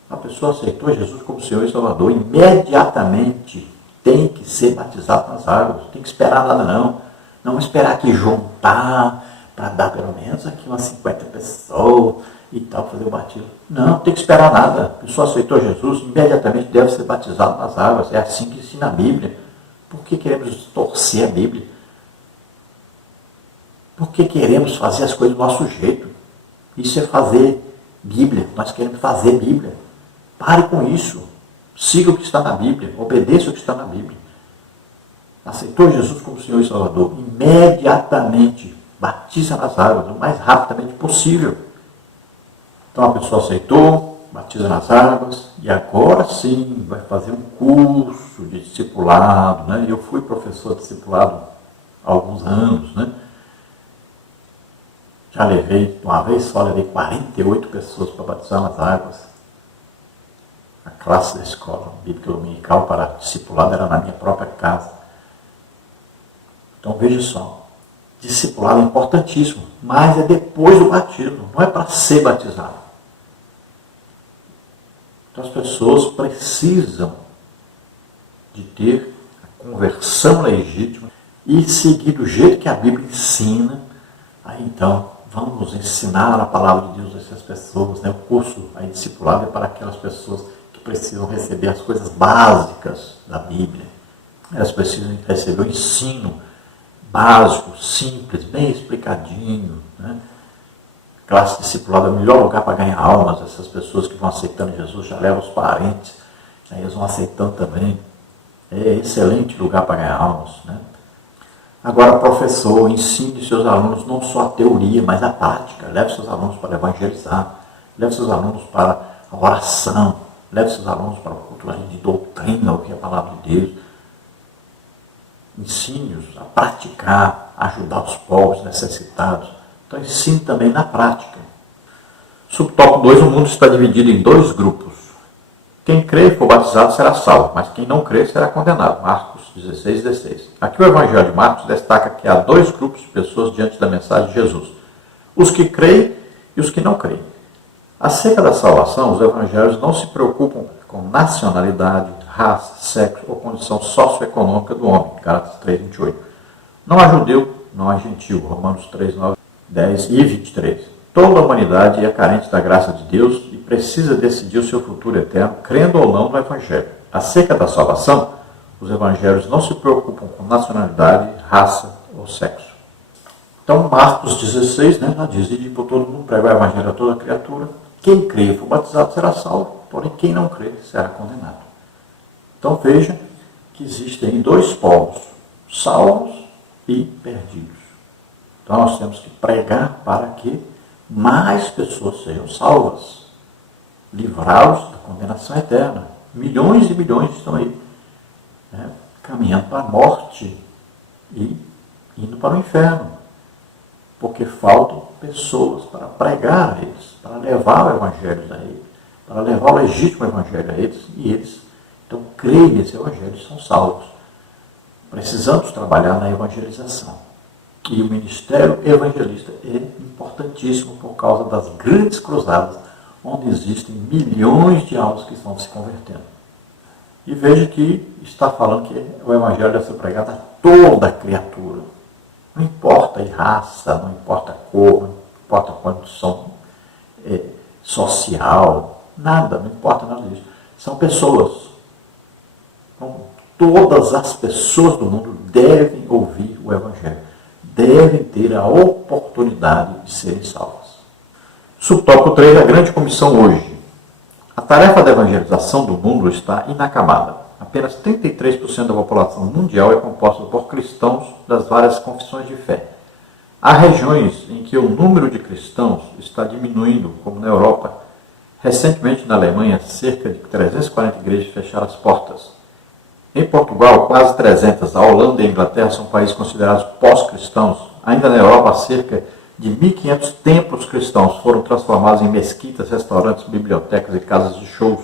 A pessoa aceitou Jesus como Senhor e Salvador, imediatamente tem que ser batizado nas águas. Não tem que esperar nada não. Não esperar aqui juntar para dar pelo menos aqui umas 50 pessoas e tal, fazer o batismo. Não tem que esperar nada. A pessoa aceitou Jesus, imediatamente deve ser batizado nas águas. É assim que ensina a Bíblia. Por que queremos torcer a Bíblia? Por que queremos fazer as coisas do nosso jeito? Isso é fazer Bíblia. Nós queremos fazer Bíblia. Pare com isso. Siga o que está na Bíblia. Obedeça o que está na Bíblia. Aceitou Jesus como Senhor e Salvador, imediatamente batiza nas águas, o mais rapidamente possível. Então a pessoa aceitou, batiza nas águas, e agora sim vai fazer um curso de discipulado. Né? Eu fui professor de discipulado há alguns anos. Né? Já levei, uma vez só, levei 48 pessoas para batizar nas águas. A classe da escola bíblica dominical para discipulado era na minha própria casa. Então veja só, discipulado é importantíssimo, mas é depois do batismo, não é para ser batizado. Então as pessoas precisam de ter a conversão legítima e seguir do jeito que a Bíblia ensina. Aí então vamos ensinar a palavra de Deus a essas pessoas. Né? O curso aí discipulado é para aquelas pessoas que precisam receber as coisas básicas da Bíblia. Elas precisam receber o ensino básico, simples, bem explicadinho. Né? Classe discipulada é o melhor lugar para ganhar almas. Essas pessoas que vão aceitando Jesus já levam os parentes, aí eles vão aceitando também. É excelente lugar para ganhar almas. Né? Agora, professor, ensine seus alunos não só a teoria, mas a prática. Leve seus alunos para evangelizar, leve seus alunos para a oração, leve seus alunos para o culto de doutrina, ouvir a palavra de Deus. Ensine-os a praticar, a ajudar os povos necessitados. Então ensine também na prática. Subtópico 2, o mundo está dividido em 2 grupos. Quem crê e for batizado será salvo, mas quem não crê será condenado. Marcos 16, 16. Aqui o Evangelho de Marcos destaca que há 2 grupos de pessoas diante da mensagem de Jesus. Os que creem e os que não creem. Acerca da salvação, os evangelhos não se preocupam com nacionalidade, raça, sexo ou condição socioeconômica do homem. Gálatas 3, 28. Não há judeu, não há gentil. Romanos 3, 9, 10 e 23. Toda a humanidade é carente da graça de Deus e precisa decidir o seu futuro eterno, crendo ou não no Evangelho. Acerca da salvação, os evangelhos não se preocupam com nacionalidade, raça ou sexo. Então, Marcos 16, né, já diz, ir por todo mundo, pregar o evangelho a toda criatura. Quem crê e for batizado será salvo, porém quem não crê será condenado. Então veja que existem dois povos, salvos e perdidos. Então nós temos que pregar para que mais pessoas sejam salvas, livrá-los da condenação eterna. Milhões e milhões estão aí, né, caminhando para a morte e indo para o inferno, porque faltam pessoas para pregar a eles, para levar o evangelho a eles, para levar o legítimo evangelho a eles, e eles, então, creem nesse evangelho e são salvos. Precisamos trabalhar na evangelização. E o ministério evangelista é importantíssimo por causa das grandes cruzadas, onde existem milhões de almas que estão se convertendo. E veja que está falando que o evangelho deve ser pregado a toda criatura. Não importa a raça, não importa a cor, não importa a condição social, nada, não importa nada disso. São pessoas. Então, todas as pessoas do mundo devem ouvir o evangelho, devem ter a oportunidade de serem salvas. Subtópico 3, a grande comissão hoje. A tarefa da evangelização do mundo está inacabada. Apenas 33% da população mundial é composta por cristãos das várias confissões de fé. Há regiões em que o número de cristãos está diminuindo, como na Europa. Recentemente, na Alemanha, cerca de 340 igrejas fecharam as portas. Em Portugal, quase 300. A Holanda e a Inglaterra são países considerados pós-cristãos. Ainda na Europa, cerca de 1.500 templos cristãos foram transformados em mesquitas, restaurantes, bibliotecas e casas de shows.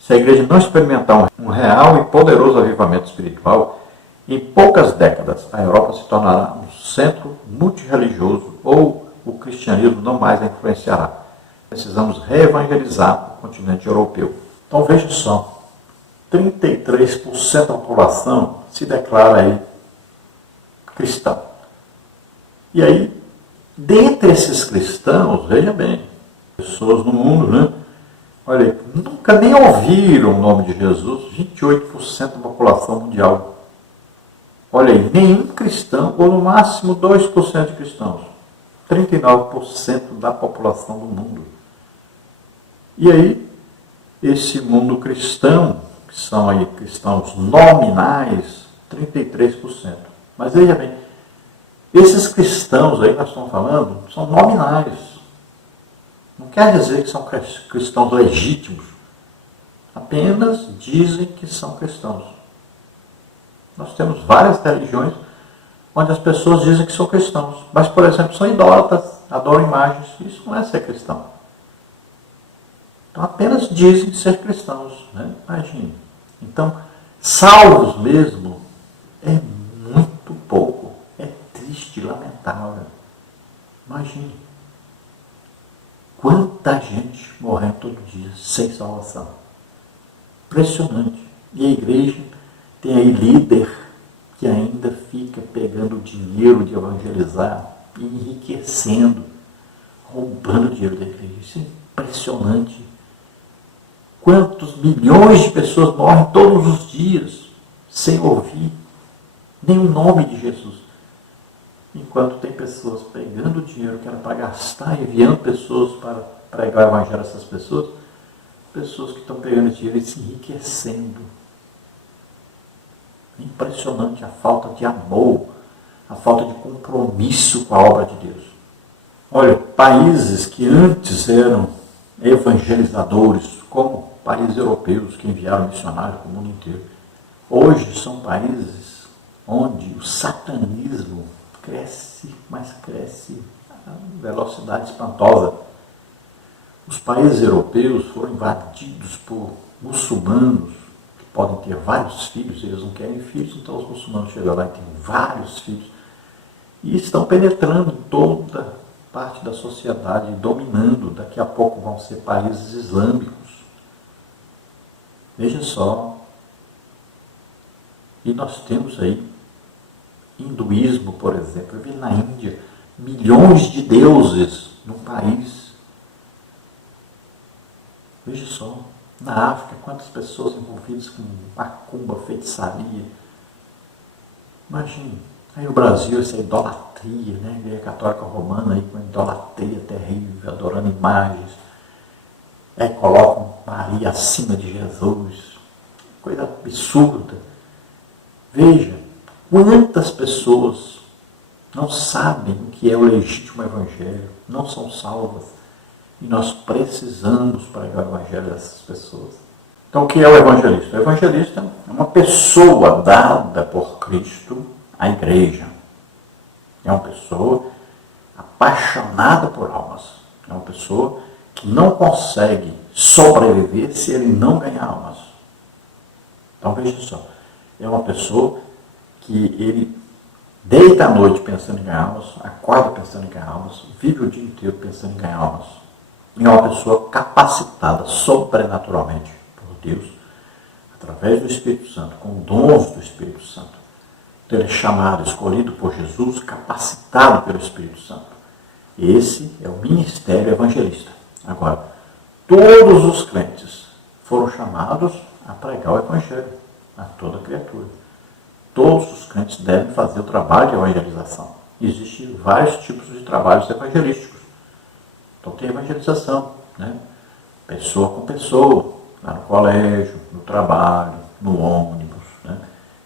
Se a igreja não experimentar um real e poderoso avivamento espiritual, em poucas décadas a Europa se tornará um centro multirreligioso ou o cristianismo não mais a influenciará. Precisamos reevangelizar o continente europeu. Então veja só, 33% da população se declara aí cristão. E aí, dentre esses cristãos, veja bem, pessoas no mundo, né? Olha aí, nunca nem ouviram o nome de Jesus, 28% da população mundial. Olha aí, nenhum cristão, ou no máximo 2% de cristãos. 39% da população do mundo. E aí, esse mundo cristão, que são aí cristãos nominais, 33%. Mas veja bem, esses cristãos aí que nós estamos falando são nominais. Não quer dizer que são cristãos legítimos. Apenas dizem que são cristãos. Nós temos várias religiões onde as pessoas dizem que são cristãos. Mas, por exemplo, são idólatras, adoram imagens. Isso não é ser cristão. Então, apenas dizem ser cristãos. Né? Imagine. Então, salvos mesmo é muito pouco. É triste, lamentável. Imagine. Quanta gente morrendo todo dia sem salvação. Impressionante. E a igreja tem aí líder que ainda fica pegando dinheiro de evangelizar e enriquecendo, roubando dinheiro da igreja. Isso é impressionante. Quantos milhões de pessoas morrem todos os dias sem ouvir nem o nome de Jesus. Enquanto tem pessoas pegando dinheiro que era para gastar, enviando pessoas para pregar o evangelho a essas pessoas que estão pegando dinheiro e se enriquecendo. É impressionante a falta de amor, a falta de compromisso com a obra de Deus. Olha, países que antes eram evangelizadores, como países europeus que enviaram missionários para o mundo inteiro, hoje são países onde o satanismo cresce, mas cresce a velocidade espantosa. Os países europeus foram invadidos por muçulmanos, que podem ter vários filhos, eles não querem filhos, então os muçulmanos chegam lá e têm vários filhos, e estão penetrando em toda parte da sociedade, dominando. Daqui a pouco vão ser países islâmicos. Veja só. E nós temos aí hinduísmo, por exemplo. Eu vi na Índia milhões de deuses num país. Veja só. Na África, quantas pessoas envolvidas com macumba, feitiçaria. Imagine. Aí o Brasil, essa idolatria, né? A Igreja Católica Romana aí com idolatria terrível, adorando imagens. Aí colocam Maria acima de Jesus. Coisa absurda. Veja, quantas pessoas não sabem o que é o legítimo evangelho, não são salvas. E nós precisamos pregar o evangelho dessas pessoas. Então, o que é o evangelista? O evangelista é uma pessoa dada por Cristo à igreja. É uma pessoa apaixonada por almas. É uma pessoa que não consegue sobreviver se ele não ganhar almas. Então, veja só. É uma pessoa que ele deita à noite pensando em ganhar almas, acorda pensando em ganhar almas, vive o dia inteiro pensando em ganhar almas. E é uma pessoa capacitada sobrenaturalmente por Deus, através do Espírito Santo, com dons do Espírito Santo. Então, ele é chamado, escolhido por Jesus, capacitado pelo Espírito Santo. Esse é o ministério evangelista. Agora, todos os crentes foram chamados a pregar o evangelho a toda criatura. Todos os crentes devem fazer o trabalho de evangelização. Existem vários tipos de trabalhos evangelísticos. Então tem evangelização, né? Pessoa com pessoa, lá no colégio, no trabalho, no ônibus, né?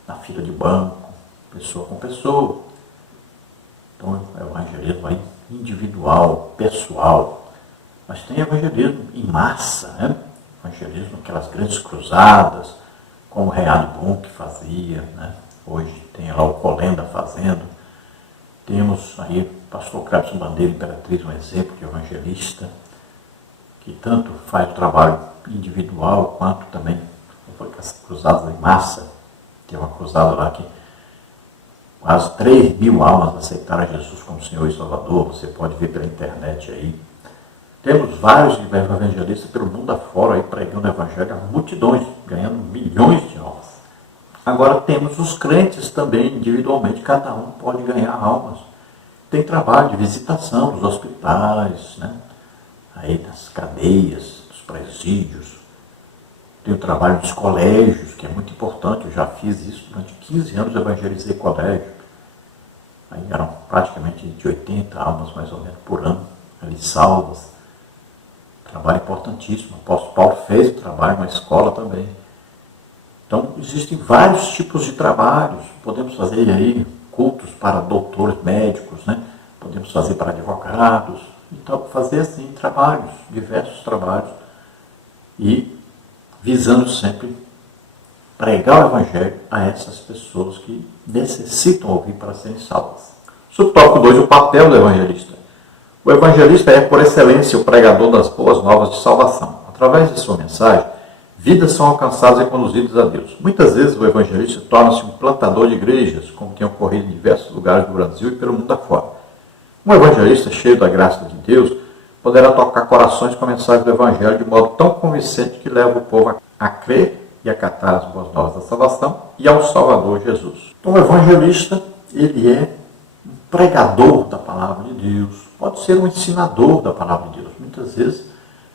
Na fila de banco, pessoa com pessoa. Então é o evangelismo aí individual, pessoal. Mas tem evangelismo em massa, né? Evangelismo, aquelas grandes cruzadas, como o Reado Bom que fazia, né? Hoje tem lá o Colenda fazendo. Temos aí o pastor Clebson Bandeira Imperatriz, um exemplo de evangelista, que tanto faz o trabalho individual, quanto também as cruzadas em massa. Tem uma cruzada lá que quase 3.000 almas aceitaram Jesus como Senhor e Salvador. Você pode ver pela internet aí. Temos vários evangelistas pelo mundo afora aí pregando o evangelho a multidões, ganhando milhões de almas. Agora temos os crentes também, individualmente, cada um pode ganhar almas. Tem trabalho de visitação nos hospitais, né? Aí nas cadeias, nos presídios. Tem o trabalho nos colégios, que é muito importante. Eu já fiz isso durante 15 anos, evangelizei colégio. Aí eram praticamente de 80 almas, mais ou menos, por ano, ali salvas. Trabalho importantíssimo. O apóstolo Paulo fez o trabalho na escola também. Então, existem vários tipos de trabalhos. Podemos fazer aí cultos para doutores médicos, né? Podemos fazer para advogados. Então, fazer assim trabalhos, diversos trabalhos. E visando sempre pregar o evangelho a essas pessoas que necessitam ouvir para serem salvas. Subtópico 2, o papel do evangelista. O evangelista é, por excelência, o pregador das boas novas de salvação. Através de sua mensagem, vidas são alcançadas e conduzidas a Deus. Muitas vezes o evangelista torna-se um plantador de igrejas, como tem ocorrido em diversos lugares do Brasil e pelo mundo afora. Um evangelista cheio da graça de Deus poderá tocar corações com a mensagem do evangelho de modo tão convincente que leva o povo a crer e acatar as boas novas da salvação e ao Salvador Jesus. Então o evangelista, ele é um pregador da palavra de Deus, pode ser um ensinador da palavra de Deus. Muitas vezes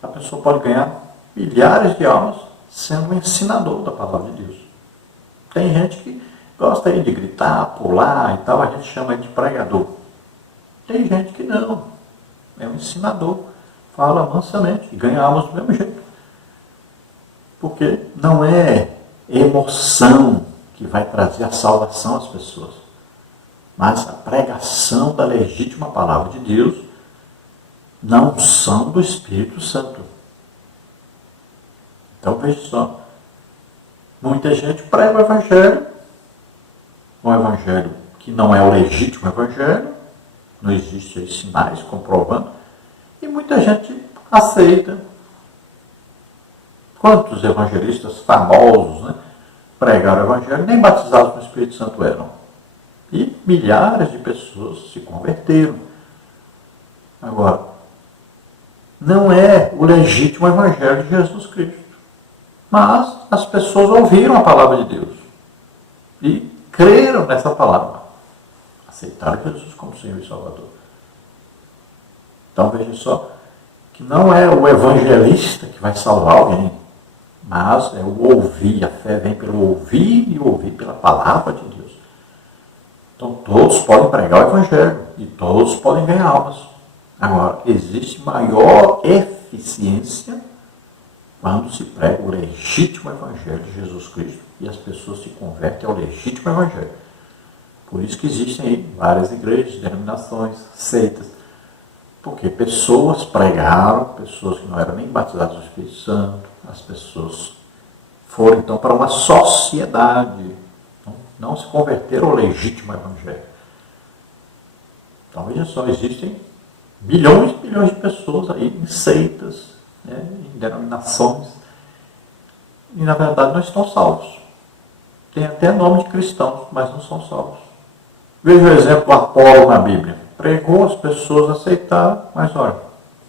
a pessoa pode ganhar milhares de almas sendo um ensinador da palavra de Deus. Tem gente que gosta aí de gritar, pular e tal, a gente chama de pregador. Tem gente que não, é um ensinador, fala mansamente e ganha almas do mesmo jeito. Porque não é emoção que vai trazer a salvação às pessoas, mas a pregação da legítima palavra de Deus na unção do Espírito Santo. Então veja só, muita gente prega o evangelho, um evangelho que não é o legítimo evangelho, não existe aí sinais comprovando, e muita gente aceita. Quantos evangelistas famosos, né, pregaram o evangelho, nem batizados no Espírito Santo eram. E milhares de pessoas se converteram. Agora, não é o legítimo evangelho de Jesus Cristo. Mas as pessoas ouviram a palavra de Deus e creram nessa palavra. Aceitaram Jesus como Senhor e Salvador. Então veja só que não é o evangelista que vai salvar alguém, mas é o ouvir. A fé vem pelo ouvir e ouvir pela palavra de Deus. Então todos podem pregar o Evangelho e todos podem ganhar almas. Agora, existe maior eficiência quando se prega o legítimo Evangelho de Jesus Cristo e as pessoas se convertem ao legítimo Evangelho. Por isso que existem aí várias igrejas, denominações, seitas, porque pessoas pregaram, pessoas que não eram nem batizadas no Espírito Santo, as pessoas foram então para uma sociedade, não se converteram ao legítimo Evangelho. Então veja só, existem bilhões e bilhões de pessoas aí em seitas, né, em denominações, e na verdade não estão salvos. Tem até nome de cristãos, mas não são salvos. Veja o exemplo do Apolo na Bíblia. Pregou, as pessoas aceitaram, mas olha,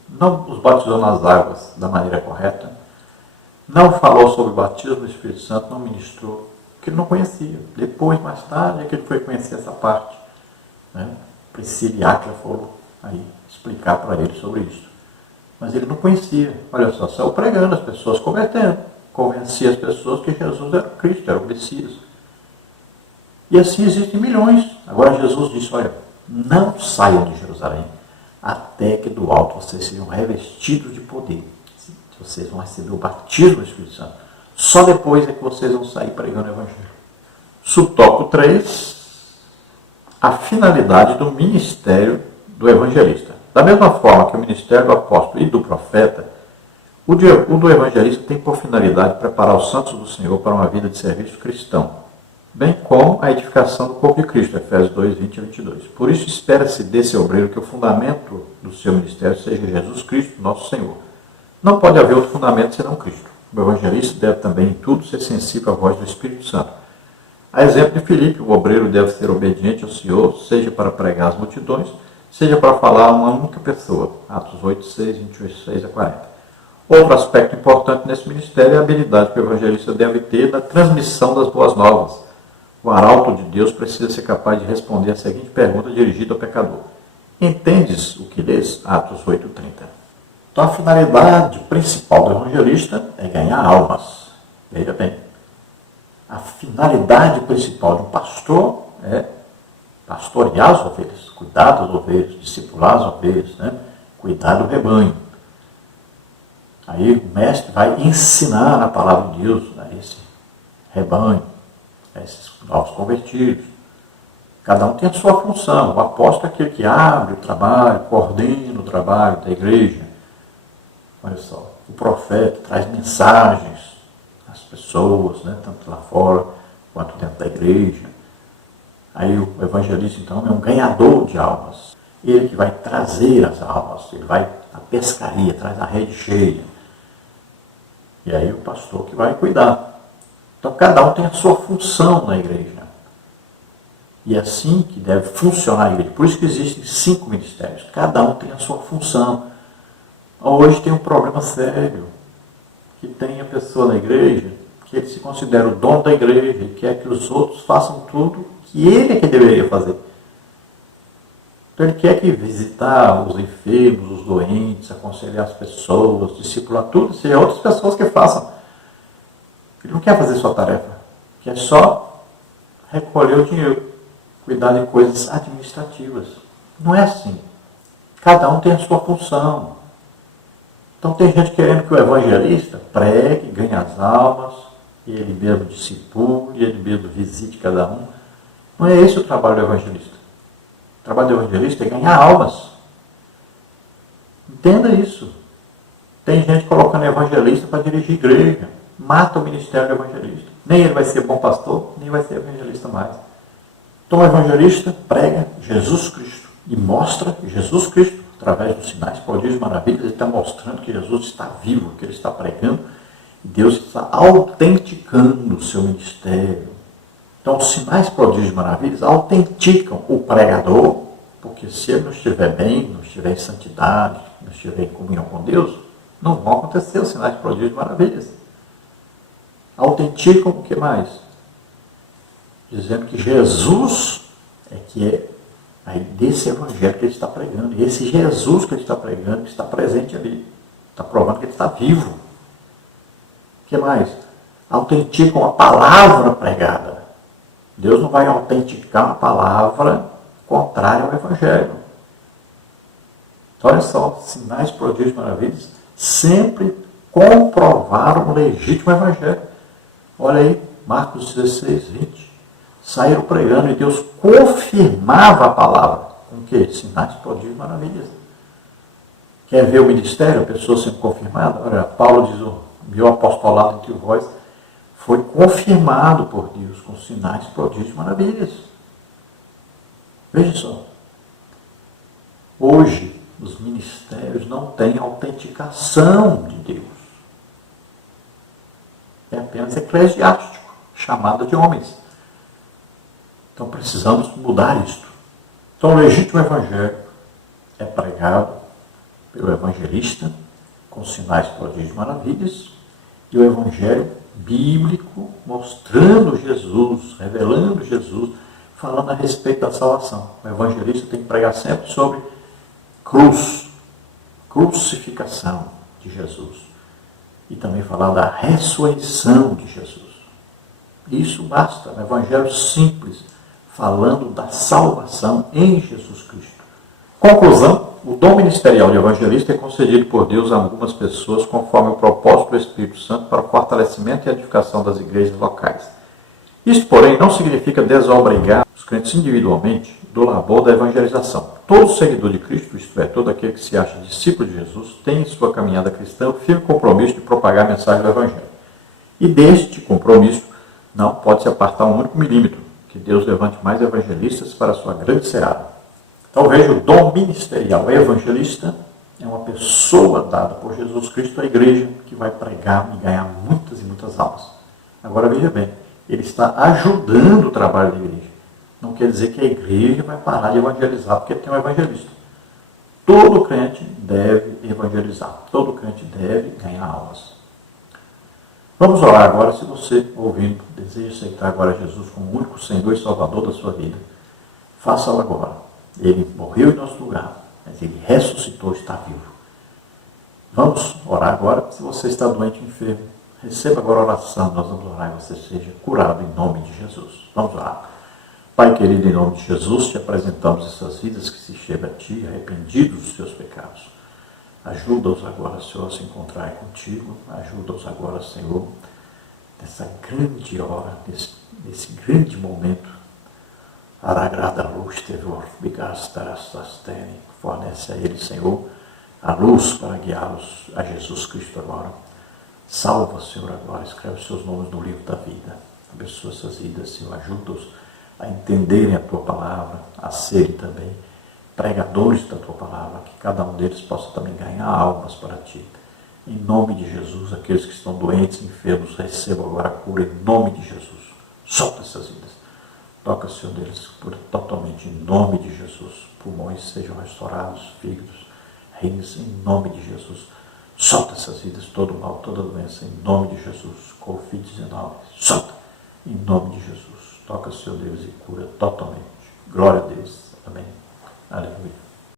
não os batizou nas águas da maneira correta, não falou sobre o batismo do Espírito Santo, não ministrou, porque ele não conhecia. Depois, mais tarde, é que ele foi conhecer essa parte. Né? Priscila e Áquila foram aí explicar para ele sobre isso. Mas ele não conhecia. Olha só, saiu pregando, as pessoas convertendo. Convencia as pessoas que Jesus era o Cristo, era o Messias. E assim existem milhões. Agora Jesus disse, olha, não saiam de Jerusalém até que do alto vocês sejam revestidos de poder. Vocês vão receber o batismo do Espírito Santo. Só depois é que vocês vão sair pregando o Evangelho. Subtópico 3, a finalidade do ministério do evangelista. Da mesma forma que o ministério do apóstolo e do profeta, o do evangelista tem por finalidade preparar os santos do Senhor para uma vida de serviço cristão, bem como a edificação do corpo de Cristo, Efésios 2, 20 a 22. Por isso espera-se desse obreiro que o fundamento do seu ministério seja Jesus Cristo, nosso Senhor. Não pode haver outro fundamento senão Cristo. O evangelista deve também em tudo ser sensível à voz do Espírito Santo. A exemplo de Filipe, o obreiro deve ser obediente ao Senhor, seja para pregar às multidões, seja para falar a uma única pessoa. Atos 8, 6, 28, 6 a 40. Outro aspecto importante nesse ministério é a habilidade que o evangelista deve ter na transmissão das boas novas. O arauto de Deus precisa ser capaz de responder a seguinte pergunta dirigida ao pecador. Entendes o que lês? Atos 8, 30. Então a finalidade principal do evangelista é ganhar almas. Veja bem. A finalidade principal de um pastor é pastorear as ovelhas, cuidar das ovelhas, discipular as ovelhas, né? Cuidar do rebanho. Aí o mestre vai ensinar a palavra de Deus a esse rebanho, a esses novos convertidos. Cada um tem a sua função. O apóstolo é aquele que abre o trabalho, coordena o trabalho da igreja. Olha só, o profeta traz mensagens às pessoas, né? Tanto lá fora quanto dentro da igreja. Aí o evangelista, então, é um ganhador de almas. Ele que vai trazer as almas, ele vai à pescaria, traz a rede cheia. E aí o pastor que vai cuidar. Então, cada um tem a sua função na igreja. E é assim que deve funcionar a igreja. Por isso que existem 5 ministérios. Cada um tem a sua função. Hoje tem um problema sério. Que tem a pessoa na igreja que ele se considera o dono da igreja e quer que os outros façam tudo que ele é que deveria fazer. Então ele quer que visitar os enfermos, os doentes, aconselhar as pessoas, discipular tudo, se é outras pessoas que façam. Ele não quer fazer sua tarefa, quer só recolher o dinheiro, cuidar de coisas administrativas. Não é assim. Cada um tem a sua função. Então tem gente querendo que o evangelista pregue, ganhe as almas, e ele mesmo discipule, ele mesmo visite cada um. Não é esse o trabalho do evangelista. O trabalho do evangelista é ganhar almas. Entenda isso. Tem gente colocando evangelista para dirigir igreja. Mata o ministério do evangelista. Nem ele vai ser bom pastor, nem vai ser evangelista mais. Então o evangelista prega Jesus Cristo e mostra Jesus Cristo através dos sinais, prodígios e maravilhas. Ele está mostrando que Jesus está vivo, que ele está pregando. E Deus está autenticando o seu ministério. Então, os sinais, prodígios e maravilhas autenticam o pregador, porque se ele não estiver bem, não estiver em santidade, não estiver em comunhão com Deus, não vão acontecer os sinais, prodígios e maravilhas. Autenticam o que mais? Dizendo que Jesus é que é aí desse evangelho que ele está pregando. E esse Jesus que ele está pregando, que está presente ali, está provando que ele está vivo. O que mais? Autenticam a palavra pregada. Deus não vai autenticar uma palavra contrária ao Evangelho. Então, olha só, sinais, prodígios, maravilhas, sempre comprovaram o legítimo Evangelho. Olha aí, Marcos 16, 20. Saíram pregando e Deus confirmava a palavra. Com o quê? Sinais, prodígios, maravilhas. Quer ver o ministério, a pessoa sendo confirmada? Olha, Paulo diz, o meu apostolado entre vós foi confirmado por Deus com sinais, prodígios, maravilhas. Veja só. Hoje, os ministérios não têm autenticação de Deus. É apenas eclesiástico, chamada de homens. Então precisamos mudar isto. Então o legítimo evangelho é pregado pelo evangelista com sinais, prodígios e maravilhas, e o evangelho bíblico mostrando Jesus, revelando Jesus, falando a respeito da salvação. O evangelista tem que pregar sempre sobre crucificação de Jesus, e também falar da ressurreição de Jesus. Isso basta, um evangelho simples, falando da salvação em Jesus Cristo. Conclusão, o dom ministerial de evangelista é concedido por Deus a algumas pessoas conforme o propósito do Espírito Santo para o fortalecimento e edificação das igrejas locais. Isto, porém, não significa desobrigar os crentes individualmente do labor da evangelização. Todo seguidor de Cristo, isto é, todo aquele que se acha discípulo de Jesus, tem em sua caminhada cristã o firme compromisso de propagar a mensagem do Evangelho. E deste compromisso não pode se apartar um único milímetro, que Deus levante mais evangelistas para a sua grande seara. Então veja, o dom ministerial evangelista é uma pessoa dada por Jesus Cristo à igreja que vai pregar e ganhar muitas e muitas almas. Agora veja bem, ele está ajudando o trabalho da igreja. Não quer dizer que a igreja vai parar de evangelizar porque tem um evangelista. Todo crente deve evangelizar. Todo crente deve ganhar almas. Vamos orar agora. Se você, ouvindo, deseja aceitar agora Jesus como único Senhor e Salvador da sua vida, faça-o agora. Ele morreu em nosso lugar, mas ele ressuscitou, está vivo. Vamos orar agora. Se você está doente, enfermo, receba agora a oração. Nós vamos orar e você seja curado em nome de Jesus. Vamos orar. Pai querido, em nome de Jesus, te apresentamos essas vidas que se chegam a Ti, arrependidos dos seus pecados. Ajuda-os agora, Senhor, a se encontrar contigo. Ajuda-os agora, Senhor, nessa grande hora, nesse grande momento. Aragrada luz, Tevor, bigastarastastene. Fornece a eles, Senhor, a luz para guiá-los a Jesus Cristo agora. Salva, Senhor, agora. Escreve os seus nomes no livro da vida. Abençoa essas vidas, Senhor. Ajuda-os a entenderem a Tua palavra, a serem também pregadores da Tua palavra, que cada um deles possa também ganhar almas para Ti. Em nome de Jesus, aqueles que estão doentes, enfermos, recebam agora a cura em nome de Jesus. Solta essas vidas. Toca, Senhor, deles cura totalmente em nome de Jesus. Pulmões sejam restaurados, fígados, rins em nome de Jesus. Solta essas vidas, todo mal, toda doença em nome de Jesus. Covid-19, solta em nome de Jesus. Toca, Senhor Deus, e cura totalmente. Glória a Deus. Amém. Aleluia.